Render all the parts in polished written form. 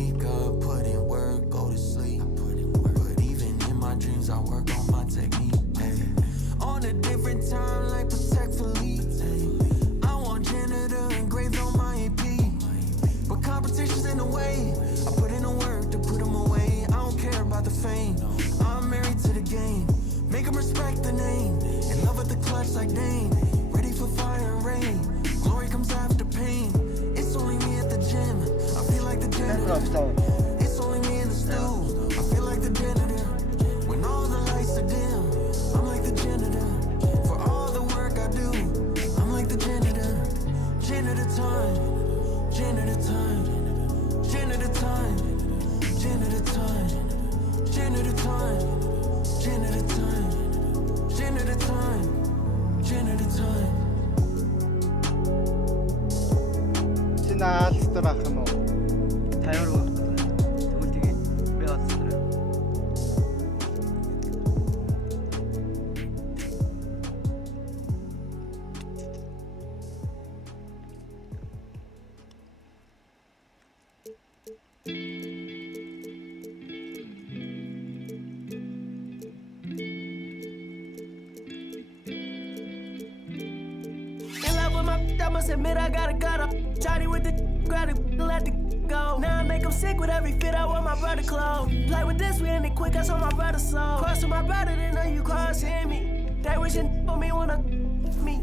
wake up, put in work, go to sleep. But even in my dreams, I work on my technique. Ay. On a different time, like Protect Philippe. I want janitor engraved on my AP. But competition's in the way. I put in the work to put them away. I don't care about the fame. I'm married to the game. Make them respect the name. In love with the clutch like Dane. Ready for fire and rain. Glory comes after pain. It's only me at the gym. I feel like the janitor. It's only me in the stew. I feel like the janitor. When all the lights are dim, I'm like the janitor. For all the work I do, I'm like the janitor. Janitor time. Janitor time. Janitor time. Janitor time. Janitor time. Janitor time. Janitor time. Janitor time. Наалстрах юм уу? Тайвар тэгвэл тэгээд би алстраа. I must admit I got a gutter. Johnny with the grab it, let the go. Now I make him sick with every fit I wear my brother clothes. Play with this, we end it quick, I saw my brother soul. Cross with my brother, then know you crossing me. They wishing for me wanna me.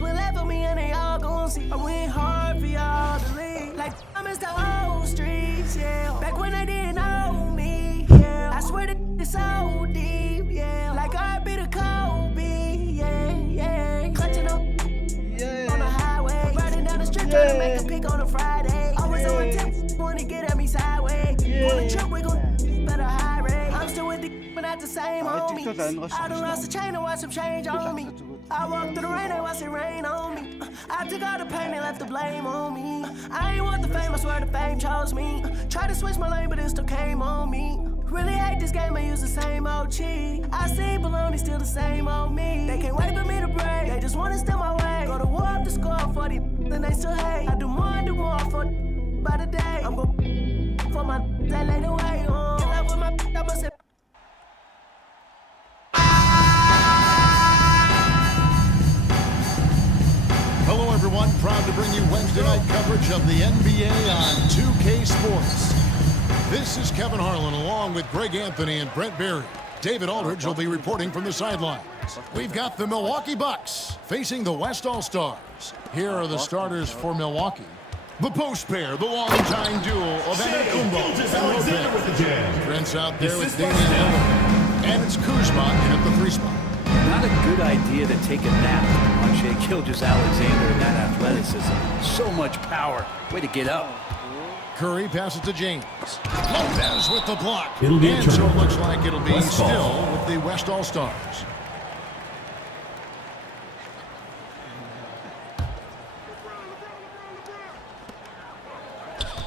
Will left for me and they all gon' see. I went hard for y'all to leave. Like I'm in the old streets, yeah. Back when they didn't know me, yeah. I swear that it's so deep, yeah. Like I be the Kobe, yeah, yeah. Clutching up. On the highway, riding down the street, trying to make a pick on a Friday. Always on tip, wanna get at me sideways. On the trip, we gon' better high rate. I'm still with the but not the same homie. I done lost the chain and watch some change on me. I walked through the rain and watched it rain on me. I took all the pain and left the blame on me. I ain't want the fame, I swear the fame chose me. Tried to switch my lane, but it still came on me. Really hate this game, I use the same old cheat. I see baloney, still the same old me. They can't wait for me to break, they just wanna steal my way. Go to war up the score for the then they still hate. I do more for by the day. I'm gon' for my that laid away. In love with my I must have. Hello everyone, proud to bring you Wednesday night coverage of the NBA on 2K Sports. This is Kevin Harlan along with Greg Anthony and Brent Berry. David Aldridge will be reporting from the sidelines. We've got the Milwaukee Bucks facing the West All-Stars. Here are the starters for Milwaukee. The post pair, the long-time duo of Antetokounmpo and Lopez. Trent's out there with Damian Lillard. And it's Kuzma in at the 3 spot. Not a good idea to take a nap on Shai Gilgeous-Alexander and that athleticism. So much power. Way to get up. Curry passes to James. Lopez with the block. It'll be and so it looks like it'll be West still with the West All-Stars.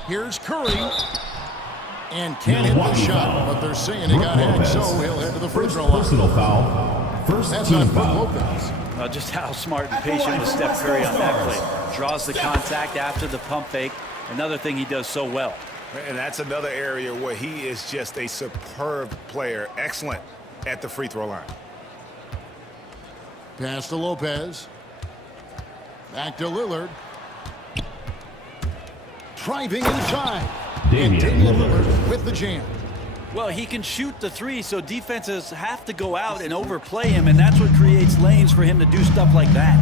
Here's Curry. And can't hit the shot, but they're saying he got hacked, so he'll head to the free throw line. Personal foul. First That's team on foul. Lopez. Just how smart and patient was Steph Curry on that play. Draws the contact after the pump fake. Another thing he does so well. And that's another area where he is just a superb player. Excellent at the free throw line. Pass to Lopez. Back to Lillard. Driving inside. Damian Lillard with the jam. Well, he can shoot the three, so defenses have to go out and overplay him, and that's what creates lanes for him to do stuff like that.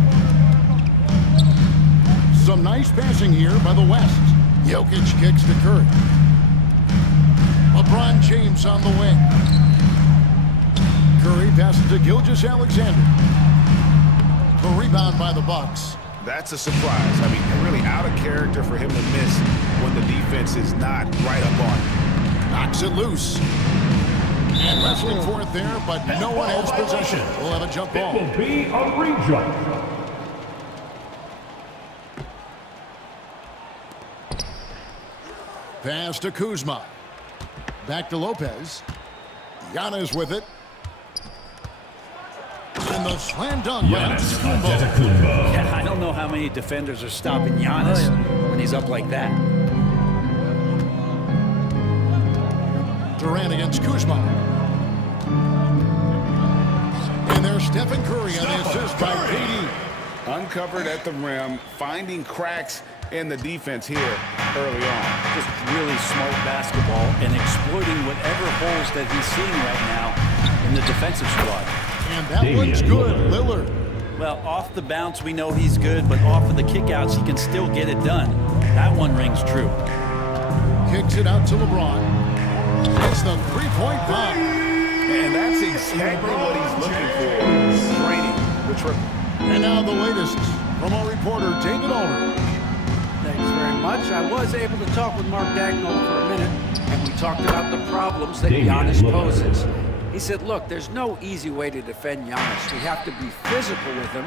Some nice passing here by the West. Jokic kicks to Curry. LeBron James on the wing. Curry passes to Gilgeous-Alexander. The rebound by the Bucks. That's a surprise. I mean, really out of character for him to miss when the defense is not right up on him. Knocks it loose. And wrestling for it there, but no one has possession. We'll have a jump ball. It will be a re-jump. Pass to Kuzma. Back to Lopez. Giannis with it. And the slam dunk. Giannis Antetokounmpo. Yeah, I don't know how many defenders are stopping Giannis when he's up like that. Durant against Kuzma. And there's Stephen Curry on the assist by KD. Uncovered at the rim, finding cracks in the defense here early on. Just really smart basketball and exploiting whatever holes that he's seeing right now in the defensive squad. And that one's good, Lillard. Well, off the bounce, we know he's good, but off of the kickouts, he can still get it done. That one rings true. Kicks it out to LeBron. It's the three-point bomb. And that's exactly what he's looking for. Training the triple. And now the latest from our reporter, David Aldridge. Thanks very much. I was able to talk with Mark Dagnall for a minute, and we talked about the problems that Giannis poses. He said, look, there's no easy way to defend Giannis. We have to be physical with him,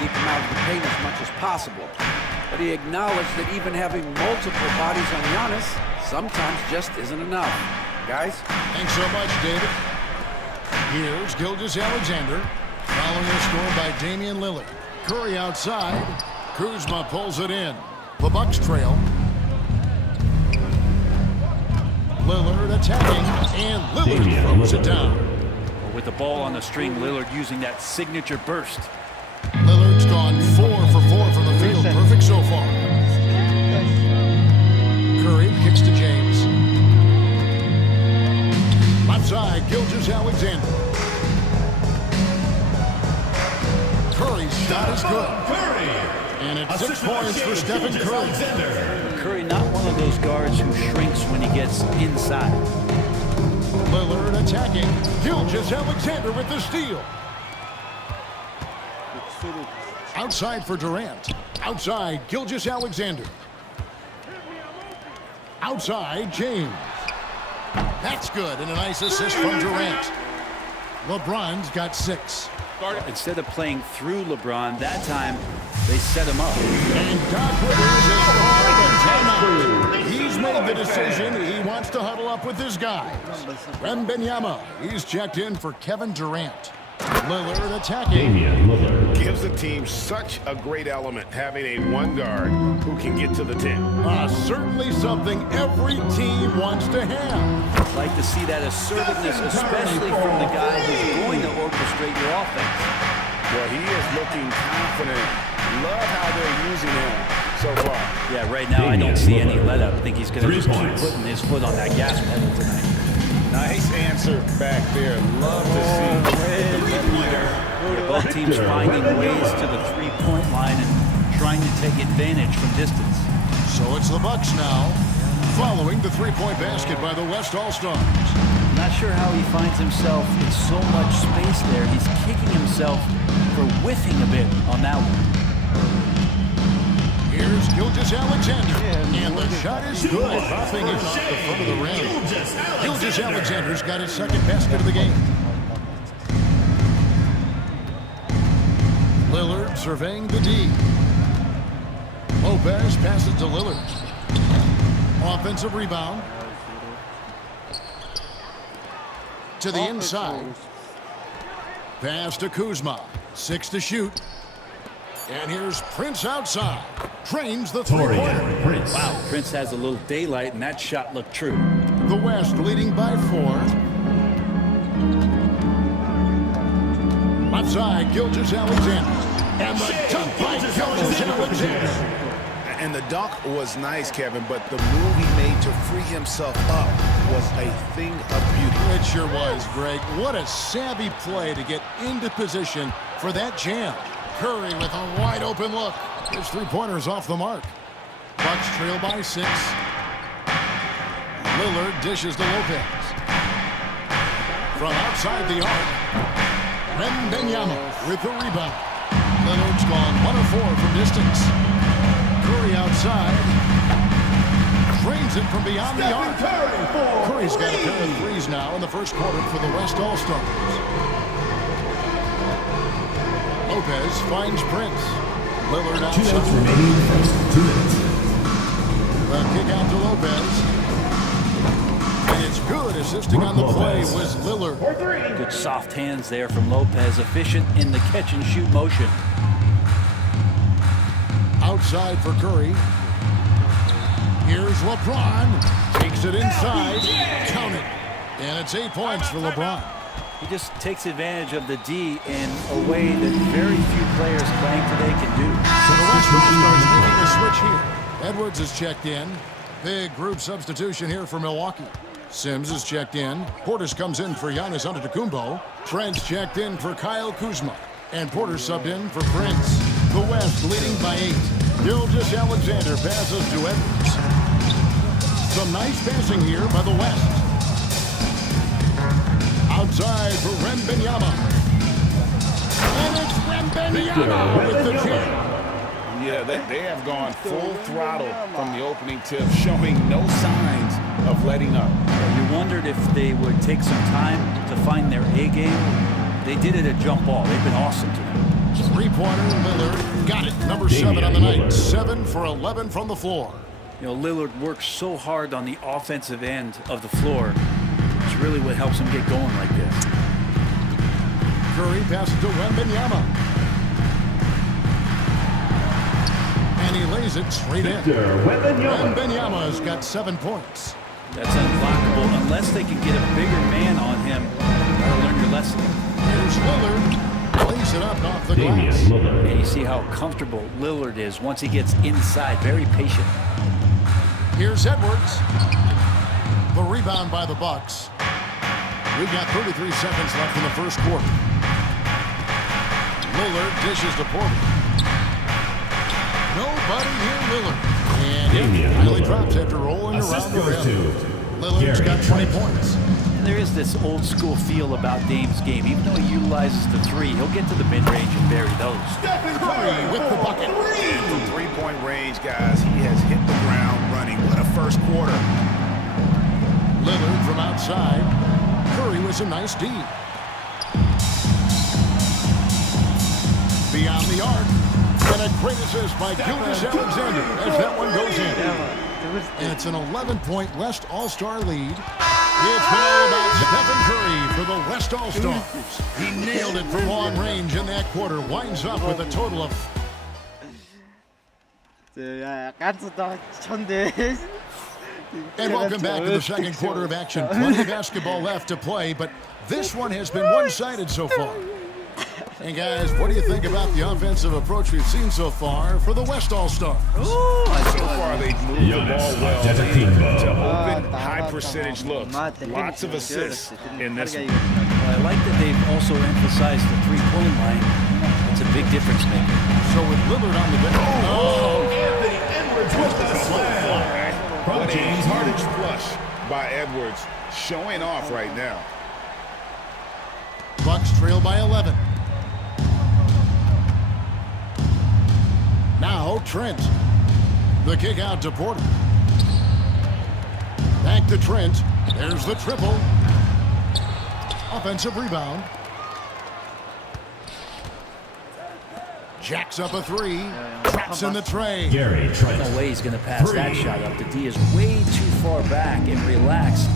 keep him out of the paint as much as possible. But he acknowledged that even having multiple bodies on Giannis sometimes just isn't enough. Guys? Thanks so much, David. Here's Gilgeous-Alexander, following a score by Damian Lillard. Curry outside. Kuzma pulls it in. The Bucks trail. Lillard attacking, and Lillard throws it down. With the ball on the string, Lillard using that signature burst. Lillard's gone 4 for 4 from the field. Perfect so far. Curry kicks to James. Left side, Gilgeous-Alexander. Curry's shot is good. And it's 6 points for Stephen Curry. Curry, not one of those guards who shrinks when he gets inside. Lillard attacking. Gilgeous-Alexander with the steal. Outside for Durant. Outside, Gilgeous-Alexander. Outside, James. That's good, and a nice assist from Durant. LeBron's got 6. Instead of playing through LeBron, that time they set him up. And Doc Rivers has called a timeout. He's made the decision. He wants to huddle up with his guys. Wembanyama, he's checked in for Kevin Durant. Lillard attacking. Gives the team such a great element having a one guard who can get to the 10. Certainly something every team wants to have. Like to see that assertiveness, especially from the guy who's going to orchestrate your offense. Well, he is looking confident. Love how they're using him so far. Yeah, right now I don't see any let up. I think he's going to just keep putting his foot on that gas pedal tonight. Nice answer back there. Love to see. Both teams finding ways to the three-point line and trying to take advantage from distance. So it's the Bucks now, following the three-point basket by the West All-Stars. Not sure how he finds himself in so much space there. He's kicking himself for whiffing a bit on that one. Here's Gilgeous-Alexander, and the shot is good, popping in off the front of the rim. Gilgeous-Alexander's got his second basket of the game. Lillard surveying the D. Lopez passes to Lillard. Offensive rebound. To the inside. Pass to Kuzma. 6 to shoot. And here's Prince outside. Drains the three-pointer. Wow, Prince has a little daylight, and that shot looked true. The West leading by 4. Left side, Gilgeous-Alexander. And the dunk by Gilgeous-Alexander. And the dunk was nice, Kevin, but the move he made to free himself up was a thing of beauty. It sure was, Greg. What a savvy play to get into position for that jam. Curry with a wide open look. His three-pointer's off the mark. Bucks trail by 6. Lillard dishes to Lopez. From outside the arc, Wembanyama with the rebound. Lillard's gone 1 of 4 from distance. Curry outside. Drains it from beyond the arc. Curry's got a pair of threes now in the first quarter for the West All-Stars. Lopez finds Prince. Lillard outside. The kick out to Lopez. And it's good. Assisting on the play was Lillard. Good soft hands there from Lopez, efficient in the catch-and-shoot motion. Outside for Curry. Here's LeBron. Takes it inside. Count it. And it's 8 points for LeBron. He just takes advantage of the D in a way that very few players playing today can do. So the West All-Stars making a switch here. Edwards is checked in. Big group substitution here for Milwaukee. Sims is checked in. Portis comes in for Giannis Antetokounmpo. Trent's checked in for Kyle Kuzma. And Porter subbed in for Prince. The West leading by 8. Gilgeous Alexander passes to Edwards. Some nice passing here by the West. Outside for Wembanyama. And it's Wembanyama with the jam. Yeah, they have gone full throttle from the opening tip, showing no signs of letting up. You wondered if they would take some time to find their A game. They did it at jump ball. They've been awesome today. Three-pointer, Lillard. Got it. Number 7 on the night. 7 for 11 from the floor. You know, Lillard works so hard on the offensive end of the floor. It's really what helps him get going like this. Curry passes to Wembanyama. And he lays it straight in. Wembanyama's got 7 points. That's unblockable unless they can get a bigger man on him. Gotta learn your lesson. Here's Lillard. Lays it up off the glass. And you see how comfortable Lillard is once he gets inside. Very patient. Here's Edwards. The rebound by the Bucks. We've got 33 seconds left in the first quarter. Lillard dishes to Porter. Nobody near Lillard. And he finally drops after rolling around the rim. Lillard's got 20 points. There is this old school feel about Dame's game. Even though he utilizes the three, he'll get to the mid-range and bury those. Curry with the bucket. From three-point range, guys, he has hit the ground running. What a first quarter. Lillard from outside. Curry with a nice D. Beyond the arc. And a great assist by Gilgeous Alexander as that one goes in. And it's an 11-point West All-Star lead. It's been all about Stephen Curry for the West All-Stars. He nailed it from long range in that quarter. Winds up with a total of... And welcome back to the second quarter of action. Plenty of basketball left to play, but this one has been one-sided so far. And guys, what do you think about the offensive approach we've seen so far for the West All-Stars? So far, they've moved the ball well to open, high-percentage looks. Lots of assists in this one. I like that they've also emphasized the three-point line. It's a big difference maker. So with Lillard on the bench. Anthony Edwards with the slam. What a huge flush by Edwards, showing off right now. Bucks trail by 11. Now Trent. The kick out to Porter. Back to Trent. There's the triple. Offensive rebound. Jacks up a three. Traps in the tray. Gary Trent. No way he's going to pass that shot up. The D is way too far back and relaxed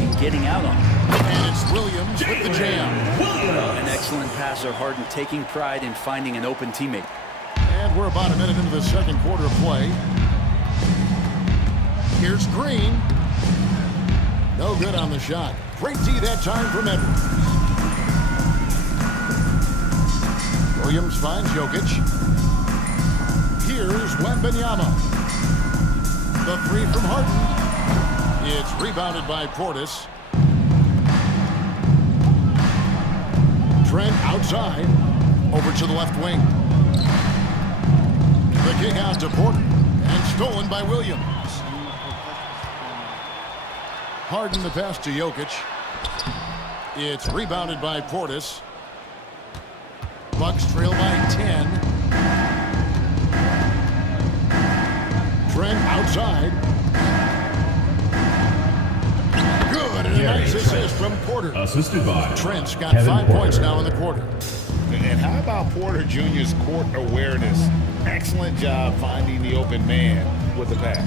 in getting out on him. And it's Williams with the jam. An excellent passer, Harden taking pride in finding an open teammate. And we're about a minute into the second quarter of play. Here's Green. No good on the shot. Great D that time from Edwards. Williams finds Jokic. Here's Wembanyama. The three from Harden. It's rebounded by Portis. Trent outside. Over to the left wing. The kick out to Porter. And stolen by Williams. Harden the pass to Jokic. It's rebounded by Portis. Bucks trail by 10. Trent outside. Good. And a nice assist from Porter. Assisted by Trent's got Kevin 5 Porter. points now in the quarter. And how about Porter Jr.'s court awareness? Excellent job finding the open man with the pass.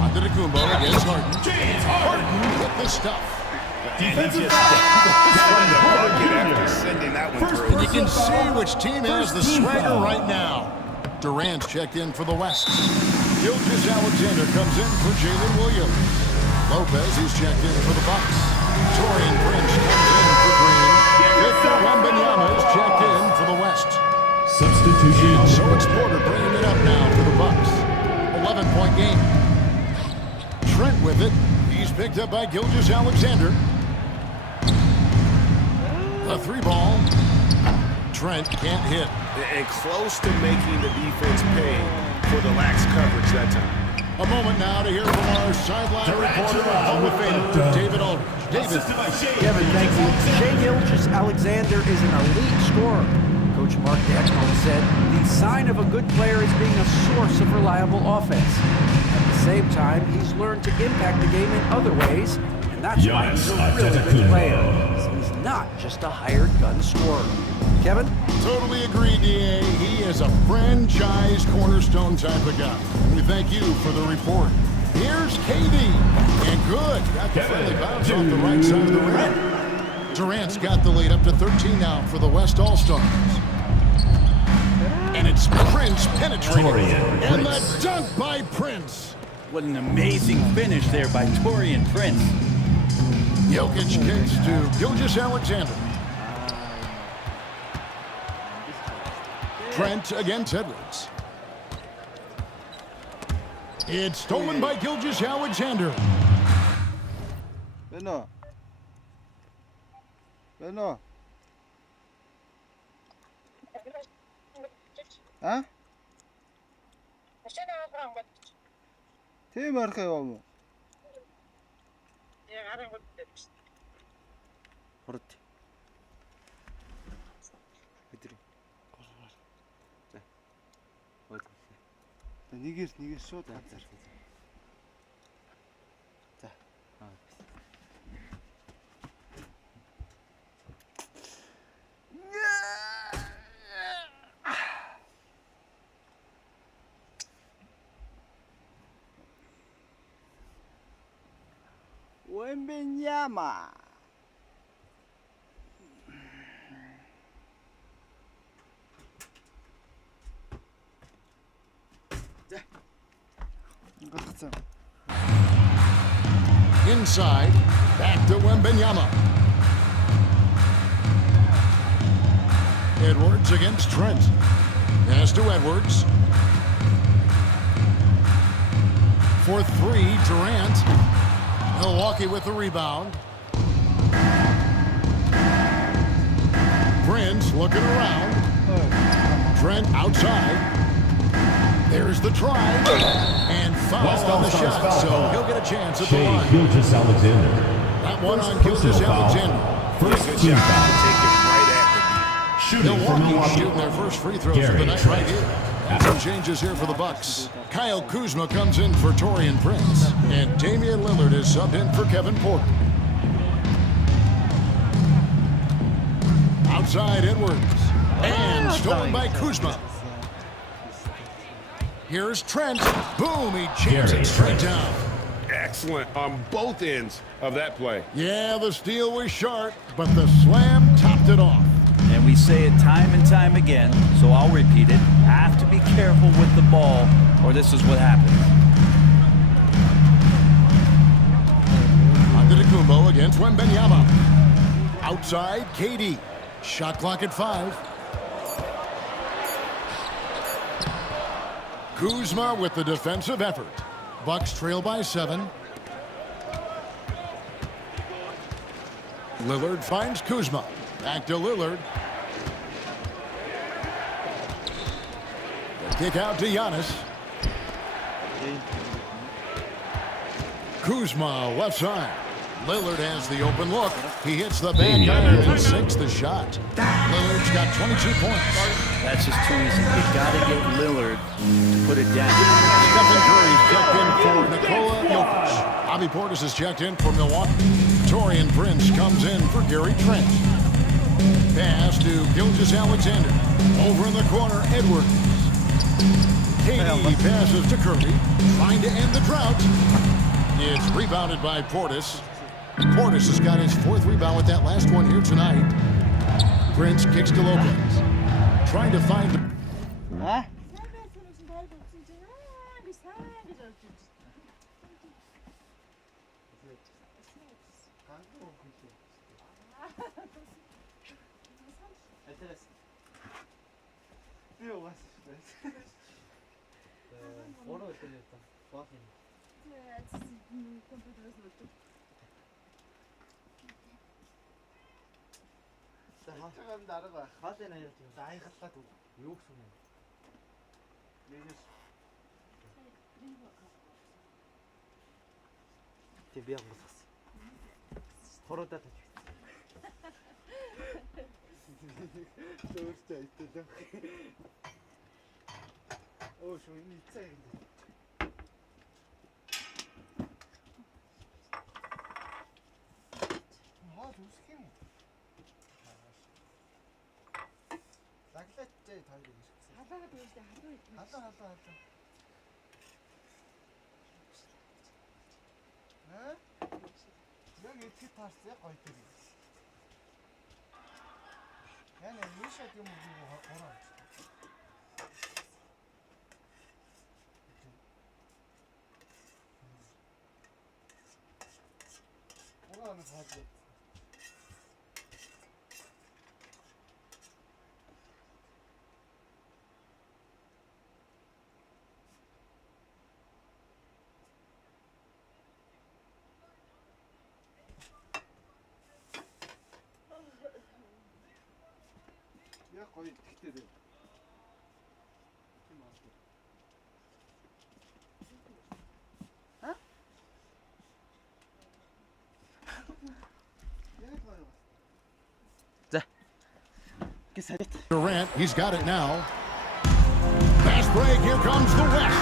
Antetokounmpo against Harden. Harden with the stuff. Defensive After sending that one through. You can see which team has the swagger right now. Durant's checked in for the West. Gilgeous-Alexander comes in for Jalen Williams. Lopez is checked in for the Bucks. Torian Prince comes in for Green. Victor Wembanyama is checked in for the West. Substitution. And so it's Porter bringing it up now for the Bucks. 11-point game. Trent with it. He's picked up by Gilgeous-Alexander. A 3-ball. Trent can't hit. And close to making the defense pay for the lax coverage that time. A moment now to hear from our sideline reporter, Hall of Famer David Aldridge. David. Kevin, thank you. Shai Gilgeous-Alexander is an elite scorer. Coach Mark Daigneault said the sign of a good player is being a source of reliable offense. At the same time, he's learned to impact the game in other ways, and that's why he's a really good player. He's not just a hired gun scorer. Kevin? Totally agree, D.A. He is a franchise cornerstone type of guy. We thank you for the report. Here's KD. And good. Got the friendly bounce off the right side of the rim. Durant's got the lead up to 13 now for the West All-Stars. And it's Prince penetrating. And the dunk by Prince. What an amazing finish there by Torian Prince. Jokic kicks to Gilgeous-Alexander. Trent against Edwards. It's stolen by Gilgeous-Alexander. Benno. Benno. Ha? Tim arkaya olma. Horti. Bitir. Нигер шот. За. Wembanyama. Inside, back to Wembanyama. Edwards against Trent. Pass to Edwards. For 3, Durant. Milwaukee with the rebound. Prince looking around. Trent outside. There's the try. And foul on the shot, so he'll get a chance at the line. Gilgeous-Alexander. That one on Gilgeous-Alexander. First Good team job foul. to take it right after. Shooting for Milwaukee Milwaukee. shooting their first free throws of the Gary night right here. And some changes here for the Bucks. Kyle Kuzma comes in for Torian Prince. And Damian Lillard is subbed in for Kevin Porter. Outside Edwards. And stolen by Kuzma. Here's Trent. Boom, he jams it straight down. Excellent on both ends of that play. Yeah, the steal was sharp, but the slam topped it off. And we say it time and time again, so I'll repeat it. Have to be careful with the ball, or this is what happens. Antetokounmpo against Wembanyama. Outside, KD. Shot clock at 5. Kuzma with the defensive effort. Bucks trail by 7. Lillard finds Kuzma. Back to Lillard. Kick out to Giannis. Kuzma left side. Lillard has the open look. He hits the back iron and sinks the shot. Lillard's got 22 points. That's just too easy. You gotta get Lillard to put it down. Stephen Curry's checked in for Nikola Jokic. Bobby Portis is checked in for Milwaukee. Torian Prince comes in for Gary Trent. Pass to Gilgeous-Alexander. Over in the corner, Edwards. KD passes to Curry, trying to end the drought. It's rebounded by Portis. Portis has got his 4th rebound with that last one here tonight. Prince kicks to Lopez. Trying to find... Huh? 거의 틱대들. Durant, he's got it now. Fast break, here comes the West.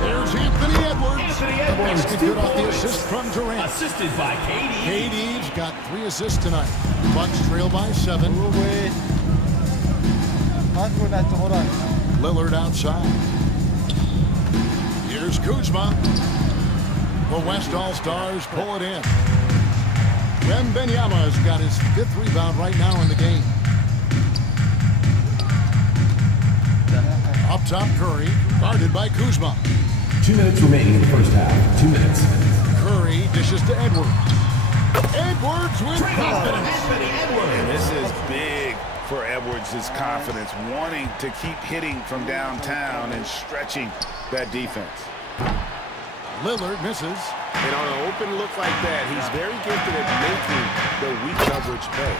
There's Anthony Edwards. The Bucks get good off the assist from Durant. Assisted by KD. KD's got 3 assists tonight. Bucks trail by 7. Lillard outside. Here's Kuzma. The West All-Stars pull it in. Wembanyama's got his 5th rebound right now in the game. Up top, Curry, guarded by Kuzma. 2 minutes remaining in the first half. 2 minutes. Curry dishes to Edwards. Edwards with confidence. And this is big for Edwards' confidence, wanting to keep hitting from downtown and stretching that defense. Lillard misses. And on an open look like that, he's very gifted at making the weak coverage pay.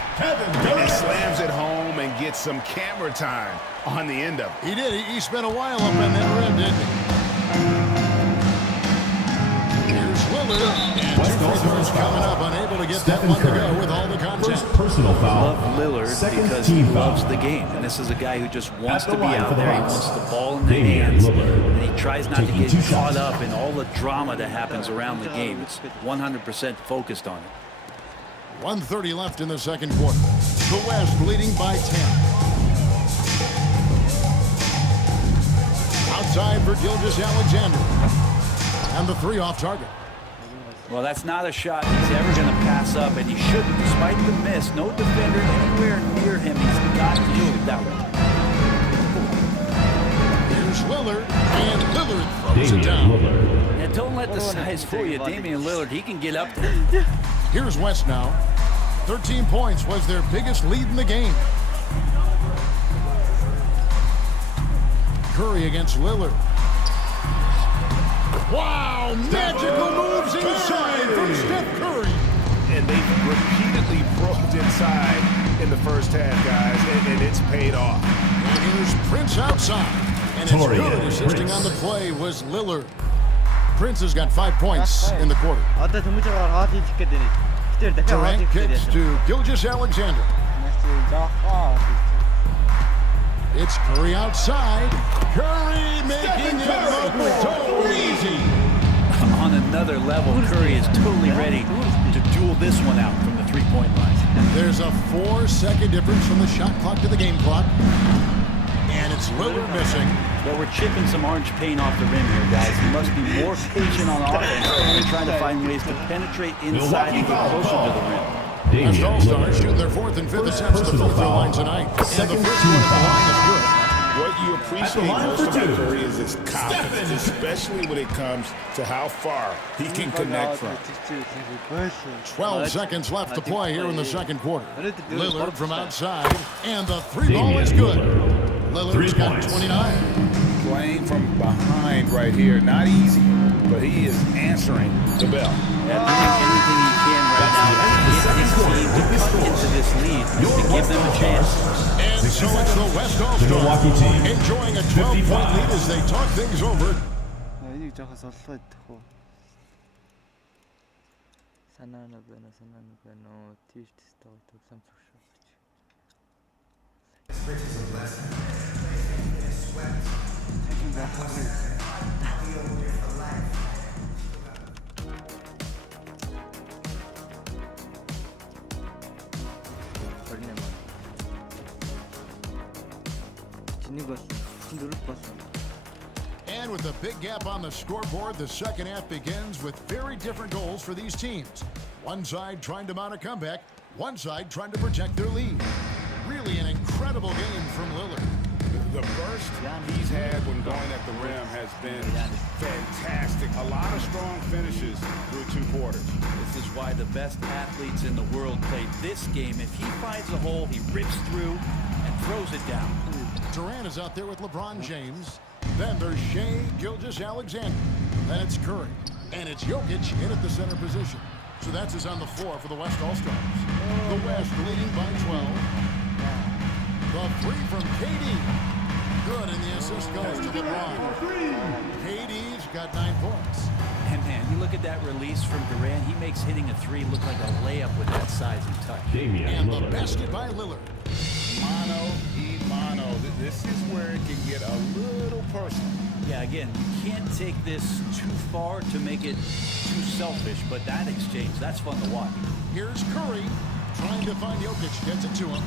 And he slams it home and gets some camera time on the end of it. He did. He spent a while up in that rim, didn't he? Here's Lillard. And 2 free throws coming up. Unable to get that one to go with all the contact. First personal foul. Love Lillard Second because he team loves foul. the game. And this is a guy who just wants At to the be line for out the there. He Bucks, wants the ball in the Damian hands. Lillard. And he tries not to Taking get 2 caught shots. up in all the drama that happens around the game. It's 100% focused on it. 1:30 left in the second quarter. The West leading by 10. Outside for Gilgeous-Alexander. And the 3 off target. Well, that's not a shot he's ever going to pass up, and he shouldn't. Despite the miss, no defender anywhere near him. He's got to shoot that one. Here's Lillard, and Lillard throws it down. Yeah, don't let the size fool you. Damian Lillard, he can get up there. Here's West now. 13 points was their biggest lead in the game. Curry against Lillard. Wow, magical moves inside from Steph Curry. And they repeatedly probed inside in the first half, guys, and it's paid off. And here's Prince outside. And it's good. Assisting on the play was Lillard. Prince has got 5 points in the quarter. Durant kicks to Gilgeous-Alexander. It's Curry outside. Curry making it look so easy. On another level, Curry is totally ready to duel this one out from the three-point line. There's a 4-second difference from the shot clock to the game clock. And it's Lillard missing. But we're chipping some orange paint off the rim here, guys. He must be more patient on offense and trying to find ways to penetrate inside and get closer to the rim. West All-Stars shooting their 4th and 5th attempts at the free throw line tonight. And the Second first team one at the foul. line is good. What you appreciate most about Curry is his confidence, especially when it comes to how far he can connect from. 12 seconds left to play here in the second quarter. Lillard from outside, and the 3 ball is good. Lillard's got 29. Playing from behind right here. Not easy, but he is answering the bell. Yeah, doing anything he can right now to get his team to cut into this lead and give them a chance. And so it's the West All-Stars enjoying a 12-point lead as they talk things over. энийг жоохон соллоо идэх үү. Санаа нь байна уу? Тийш тесттэй төгсөм зөвшөөрч. And with a big gap on the scoreboard, the second half begins with very different goals for these teams. One side trying to mount a comeback, one side trying to protect their lead. Really an incredible game from Lillard. The burst he's had when going at the rim has been fantastic. A lot of strong finishes through 2 quarters. This is why the best athletes in the world play this game. If he finds a hole, he rips through and throws it down. Durant is out there with LeBron James. Then there's Shai Gilgeous-Alexander. Then it's Curry. And it's Jokic in at the center position. So that's his on the floor for the West All-Stars. The West leading by 12. The three from KD. Good, and the assist goes to LeBron. KD's got 9 points. And man, you look at that release from Durant. He makes hitting a 3 look like a layup with that size and touch. And the basket by Lillard. Mano. This is where it can get a little personal. Yeah, again, you can't take this too far to make it too selfish, but that exchange, that's fun to watch. Here's Curry trying to find Jokic. Gets it to him.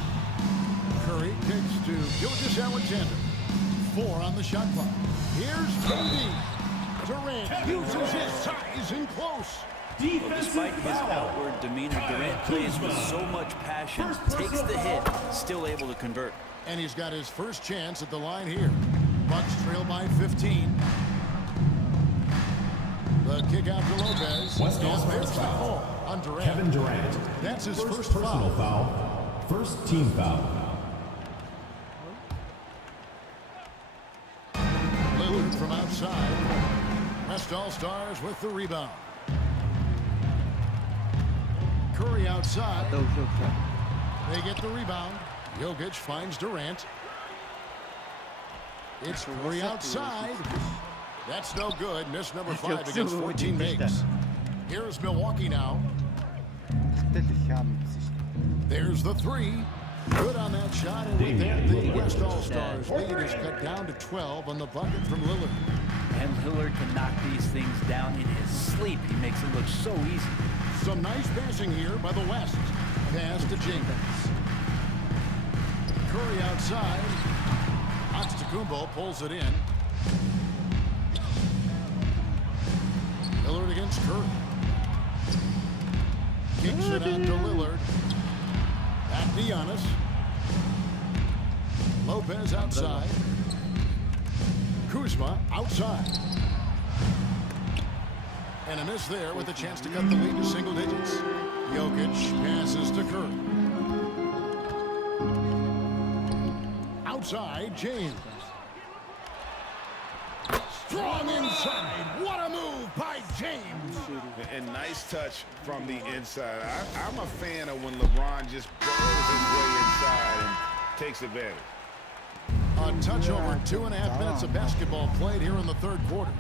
Curry kicks to Gilgeous-Alexander. 4 on the shot clock. Here's KD. Durant uses his size in close. Well, despite his outward demeanor, Durant plays with so much passion, takes the hit, still able to convert. And he's got his first chance at the line here. Bucks trail by 15. The kick out to Lopez. West And All-Stars there's the foul. call on Durant. Kevin Durant. That's his first personal foul. First team foul. Lillard from outside. West All-Stars with the rebound. Curry outside. They get the rebound. Jokic finds Durant. It's Curry outside. That's no good. Miss number 5 against 14 makes. Here's Milwaukee now. There's the 3. Good on that shot. And with that, the West All-Stars lead is cut down to 12 on the bucket from Lillard. And Lillard can knock these things down in his sleep. He makes it look so easy. Some nice passing here by the West. Pass to Jenkins. Curry outside. Antetokounmpo pulls it in. Lillard against Curry. Kicks it out to Lillard. Back to Giannis. Lopez outside. Kuzma outside. And a miss there with a chance to cut the lead to single digits. Jokic passes to Curry. Outside, James. Strong inside. What a move by James. And nice touch from the inside. I'm a fan of when LeBron just burrows his way inside and takes advantage. A touch over 2.5 minutes of basketball played here in the third quarter.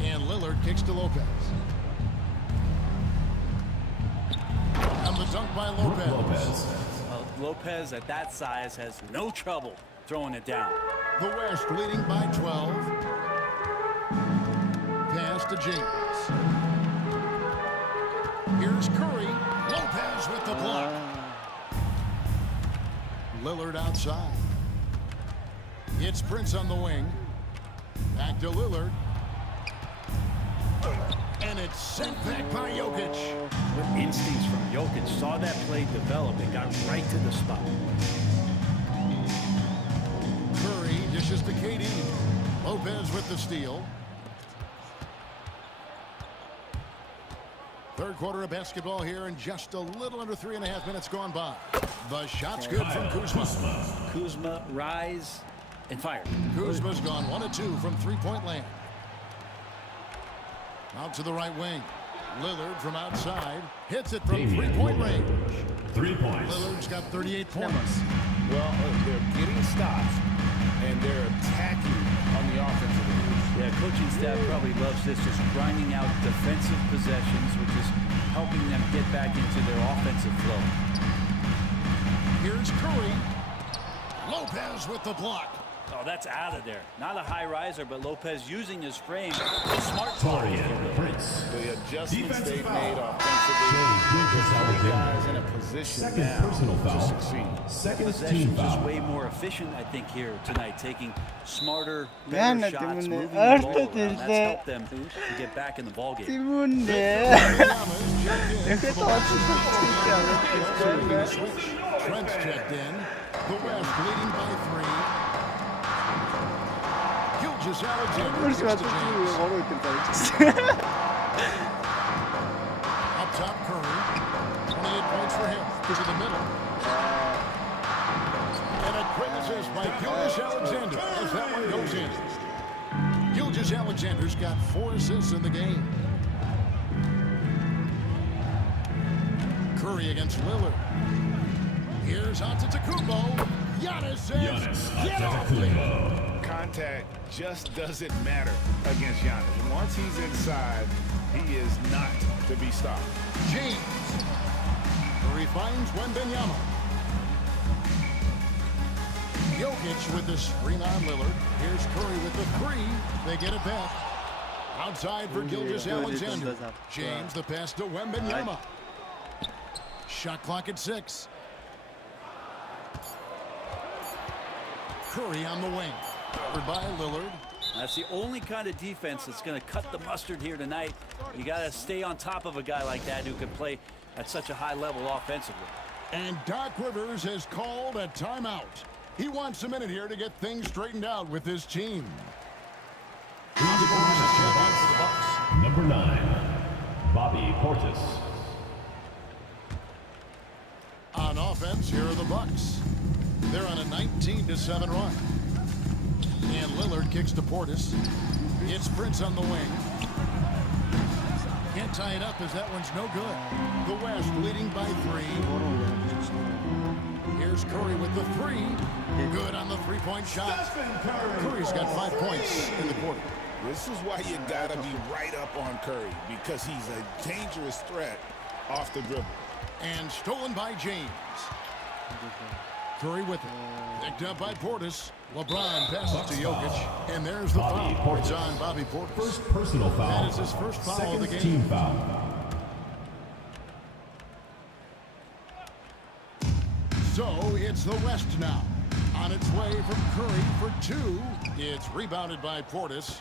And Lillard kicks to Lopez. And the dunk by Lopez. Lopez at that size has no trouble throwing it down. The West leading by 12. Pass to James. Here's Curry. Lopez with the block. Lillard outside. It's Prince on the wing. Back to Lillard. And it's sent back by Jokic. With instincts from Jokic, saw that play develop and got right to the spot. Curry dishes to KD. Lopez with the steal. Third quarter of basketball here, and just a little under 3.5 minutes gone by. The shot's good from Kuzma. Kuzma, rise and fire. Kuzma's gone 1 of 2 from three-point land. Out to the right wing. Lillard from outside hits it from three-point range. 3 points. Lillard's got 38 points. Well, they're getting stops, and they're attacking on the offensive end. Yeah, coaching staff probably loves this, just grinding out defensive possessions, which is helping them get back into their offensive flow. Here's Curry. Lopez with the block. Oh, that's out of there. Not a high riser, but Lopez using his frame. A smart Torian Prince. The adjustments Defensive they've foul. made offensively. Guys in a position Second now personal to foul. succeed. Second team Possession's just foul. way more efficient, I think, here tonight, taking smarter, Yani better shots, demin moving the artı ball around. That's dilde helped them to get back in the ballgame. Timunde. Ne kadar Trent's checked in. The West leading by 3. Gilgeous Alexander Вършва gets to да James. ти говори като Up top, Curry. 28 points for him. To the middle. And a quick assist by Gilgeous Alexander as that one goes in. Gilgeous Alexander's got 4 assists in the game. Curry against Lillard. Here's Antetokounmpo. Giannis says, get off me. Contact just doesn't matter against Giannis. Once he's inside, he is not to be stopped. James. Curry finds Wembanyama. Jokic with the screen on Lillard. Here's Curry with the 3. They get it back. Outside for Gilgeous Alexander. James the pass to Wembanyama. Shot clock at 6. Curry on the wing. Covered by Lillard. That's the only kind of defense that's going to cut the mustard here tonight. You got to stay on top of a guy like that who can play at such a high level offensively. And Doc Rivers has called a timeout. He wants a minute here to get things straightened out with his team. Number 9, Bobby Portis. On offense, here are the Bucks. They're on a 19-7 run. And Lillard kicks to Portis. It's Prince on the wing. Can't tie it up as that one's no good. The West leading by 3. Here's Curry with the 3. Good on the three-point shot. Curry's got 5 points in the quarter. This is why you gotta be right up on Curry, because he's a dangerous threat off the dribble. And stolen by James. Curry with it. Picked up by Portis. LeBron passes to Jokic. And there's the foul. It's on Bobby Portis. First personal foul. That is his first foul of the Second game. team foul. So it's the West now. On its way from Curry for 2. It's rebounded by Portis.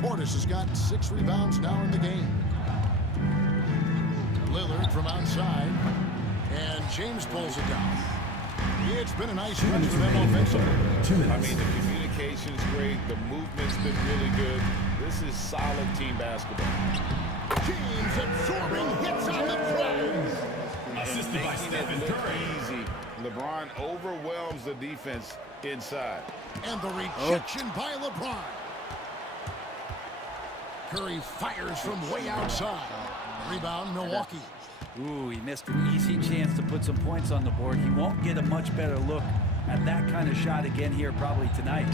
Portis has got 6 rebounds now in the game. Lillard from outside. And James pulls it down. It's been a nice run for them offensively. 2 minutes. I mean, the communication's great. The movement's been really good. This is solid team basketball. James absorbing hits on the drive. Assisted by Stephen Curry. Easy. LeBron overwhelms the defense inside. And the rejection by LeBron. Curry fires from way outside. Rebound, Milwaukee. Ooh, he missed an easy chance to put some points on the board. He won't get a much better look at that kind of shot again here probably tonight.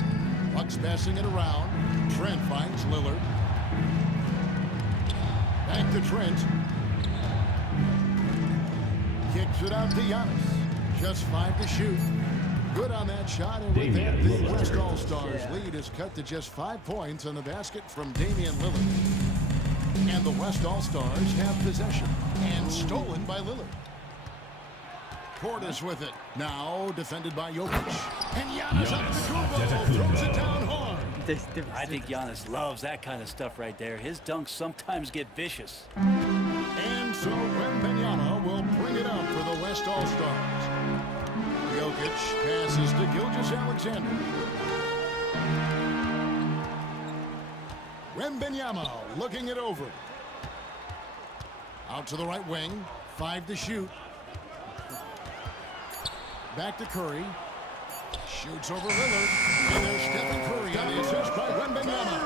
Bucks passing it around. Trent finds Lillard. Back to Trent. Kicks it out to Giannis. Just 5 to shoot. Good on that shot, and with that, the West All-Stars lead is cut to just 5 points on the basket from Damian Lillard. And the West All-Stars have possession, and stolen by Lillard. Portis with it. Now defended by Jokic. And Giannis Antetokounmpo throws it down hard. I think Giannis loves that kind of stuff right there. His dunks sometimes get vicious. And so Wembanyama will bring it up for the West All-Stars. Jokic passes to Gilgeous Alexander. Wembanyama looking it over. Out to the right wing. 5 to shoot. Back to Curry. Shoots over Lillard. And there's Stephen Curry on the assist by Wembanyama.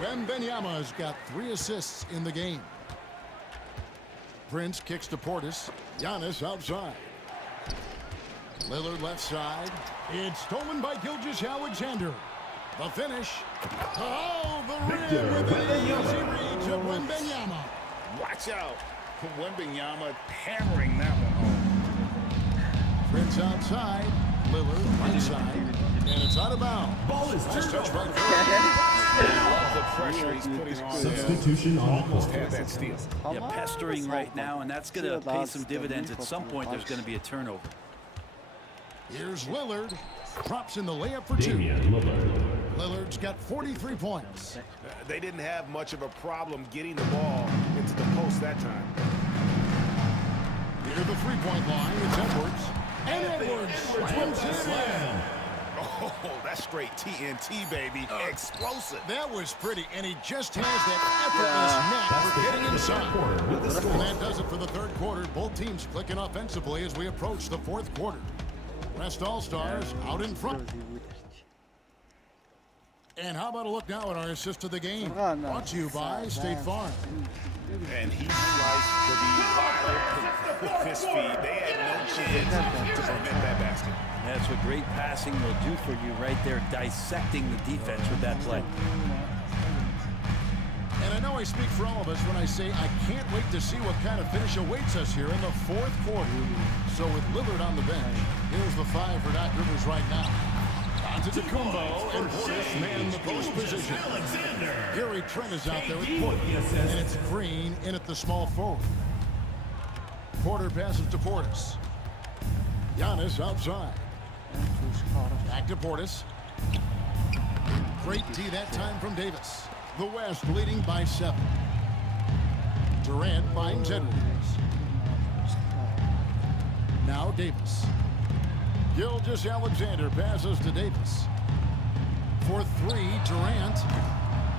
Wembanyama's got 3 assists in the game. Prince kicks to Portis. Giannis outside. Lillard left side. It's stolen by Gilgeous-Alexander. The finish. Oh, the rim with an easy reach of Wembanyama. Watch out. Wembanyama hammering that one home. Prince outside. Lillard inside. And it's out of bounds. Ball is Nice touch by Curry. Love the pressure he's putting on. Substitution on the Almost court. had that steal. Yeah, pestering right now, and that's going to pay some dividends. At some point, there's going to be a turnover. Here's Lillard. Drops in the layup for 2. Damian Lillard. Lillard's got 43 points. They didn't have much of a problem getting the ball into the post that time. Near the three-point line, it's Edwards. And Edwards puts it in. Oh, that's straight TNT, baby. Explosive. That was pretty, and he just has that effortless knack for getting inside. And that does it for the third quarter. Both teams clicking offensively as we approach the fourth quarter. Rest All-Stars out in front. And how about a look now at our assist to the game? Brought to you by State Farm. And he sliced the D with his feet. They had no chance to prevent that basket. That's what great passing will do for you right there, dissecting the defense with that play. And I know I speak for all of us when I say I can't wait to see what kind of finish awaits us here in the fourth quarter. So with Lillard on the bench, here's the 5 for Doc Rivers right now. Antetokounmpo and Portis man the post position. Gary Trent is out there with Portis, and it's Green in at the small forward. Porter passes to Portis. Giannis outside. Back to Portis. Great D that time from Davis. The West leading by 7. Durant finds Edwards. Now Davis. Gilgeous-Alexander passes to Davis. For 3, Durant.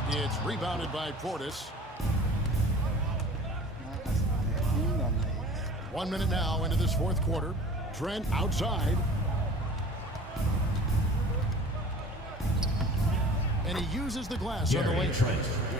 It's rebounded by Portis. 1 minute now into this fourth quarter. Trent outside. And he uses the glass on the way.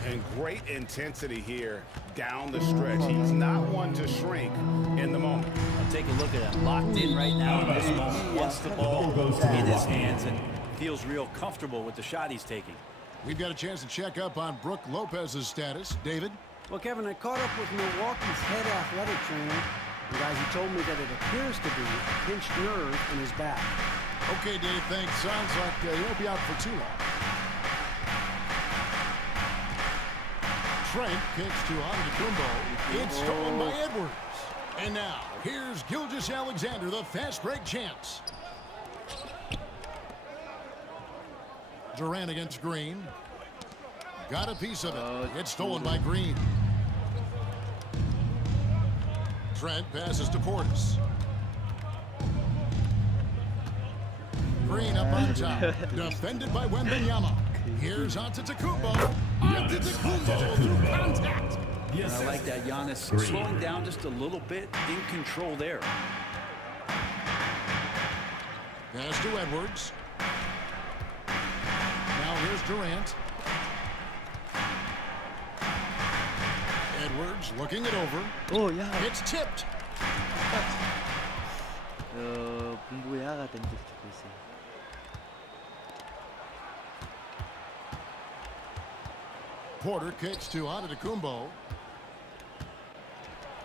And great intensity here down the stretch. He's not one to shrink in the moment. I'll take a look at that. Locked in right now in this moment. Wants the ball in his hands and feels real comfortable with the shot he's taking. We've got a chance to check up on Brook Lopez's status. David? Well, Kevin, I caught up with Milwaukee's head athletic trainer. And guys, he told me that it appears to be a pinched nerve in his back. Okay, Dave, thanks. Sounds like he won't be out for too long. Trent kicks to Antetokounmpo. It's stolen by Edwards. And now, here's Gilgeous-Alexander, the fast break champs. Durant against Green. Got a piece of it. It's stolen by Green. Trent passes to Portis. Green up on top. Defended by Wembanyama. Here's Antetokounmpo. Antetokounmpo through contact. I like that. Giannis slowing down just a little bit, in control there. Pass to Edwards. Now here's Durant. Edwards looking it over. Oh, yeah. It's tipped. 분부야가 된 적 있어요. Porter kicks to Antetokounmpo.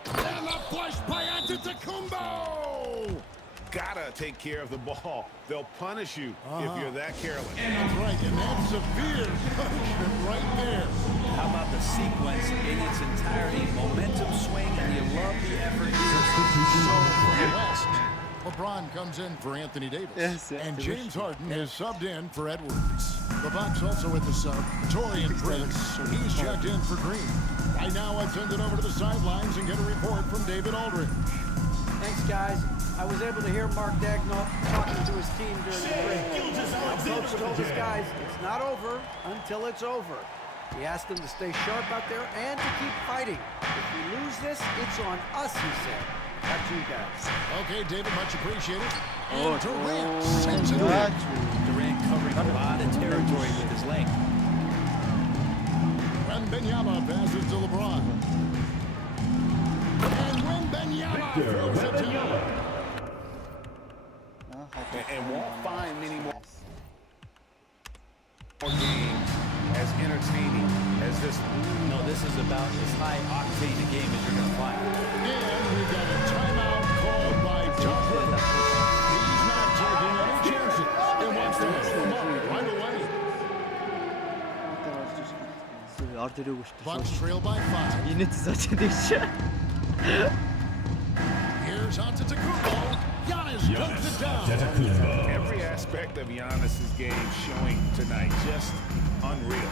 And the push by Antetokounmpo! Gotta take care of the ball. They'll punish you if you're that careless. That's right, and that's severe punishment right there. How about the sequence in its entirety? Momentum swing, and you love the effort. West. LeBron comes in for Anthony Davis. And James Harden is subbed in for Edwards. The Bucks also with the sub, Torian Prince. He's checked in for Green. Right now, I send it over to the sidelines and get a report from David Aldridge. Thanks, guys. I was able to hear Mark Daigneault talking to his team during the break. Coach told his guys it's not over until it's over. He asked them to stay sharp out there and to keep fighting. If we lose this, it's on us, he said. Back to you guys. Okay, David, much appreciated. Oh, And Durant sends it in. Durant covering a lot of territory with his length. Wembanyama passes to LeBron. And Wembanyama throws it down. And won't find many more games as entertaining as this. No, this is about as high octane a game as you're going to find. And we got a timeout called by Tucker. He's not taking any chances and wants to hit them up right away. ardırıyor işte. Bucks trail by 5. Yine tüzaçı düşüyor. Here's Antetokounmpo. Giannis puts it down. Every aspect of Giannis's game showing tonight, just unreal.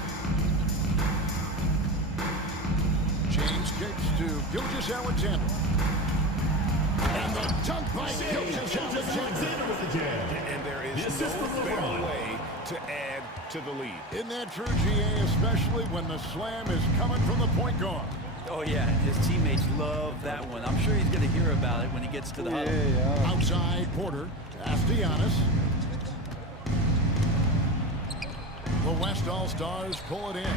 James kicks to Gilgeous Alexander. And the dunk by Gilgeous Alexander. And there is no better way to add to the lead. Isn't that true, GA, especially when the slam is coming from the point guard? Oh, yeah, his teammates love that one. I'm sure he's going to hear about it when he gets to the huddle. Outside Porter, pass to Giannis. The West All-Stars pull it in.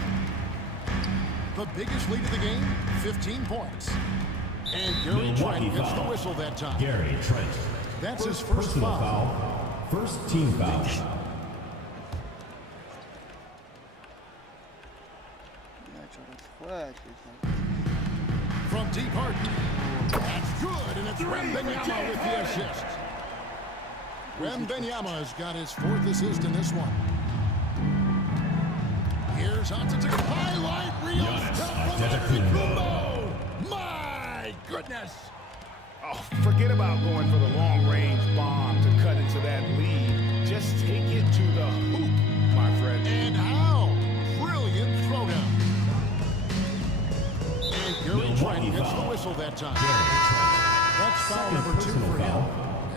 The biggest lead of the game, 15 points. And Gary Trent gets the whistle that time. Gary Trent. That's his first Personal foul. foul. First team foul. From deep Harden. That's good, and it's Wembanyama with the assist. Wembanyama has got his 4th assist in this one. Here's Antetokounmpo. Highlight reel stop from Antetokounmpo. My goodness. Oh, forget about going for the long-range bomb to cut into that lead. Just take it to the hoop, my friend. And how? Brilliant throwdown. And Gary Trent gets the whistle that time. That's foul number 2 for him.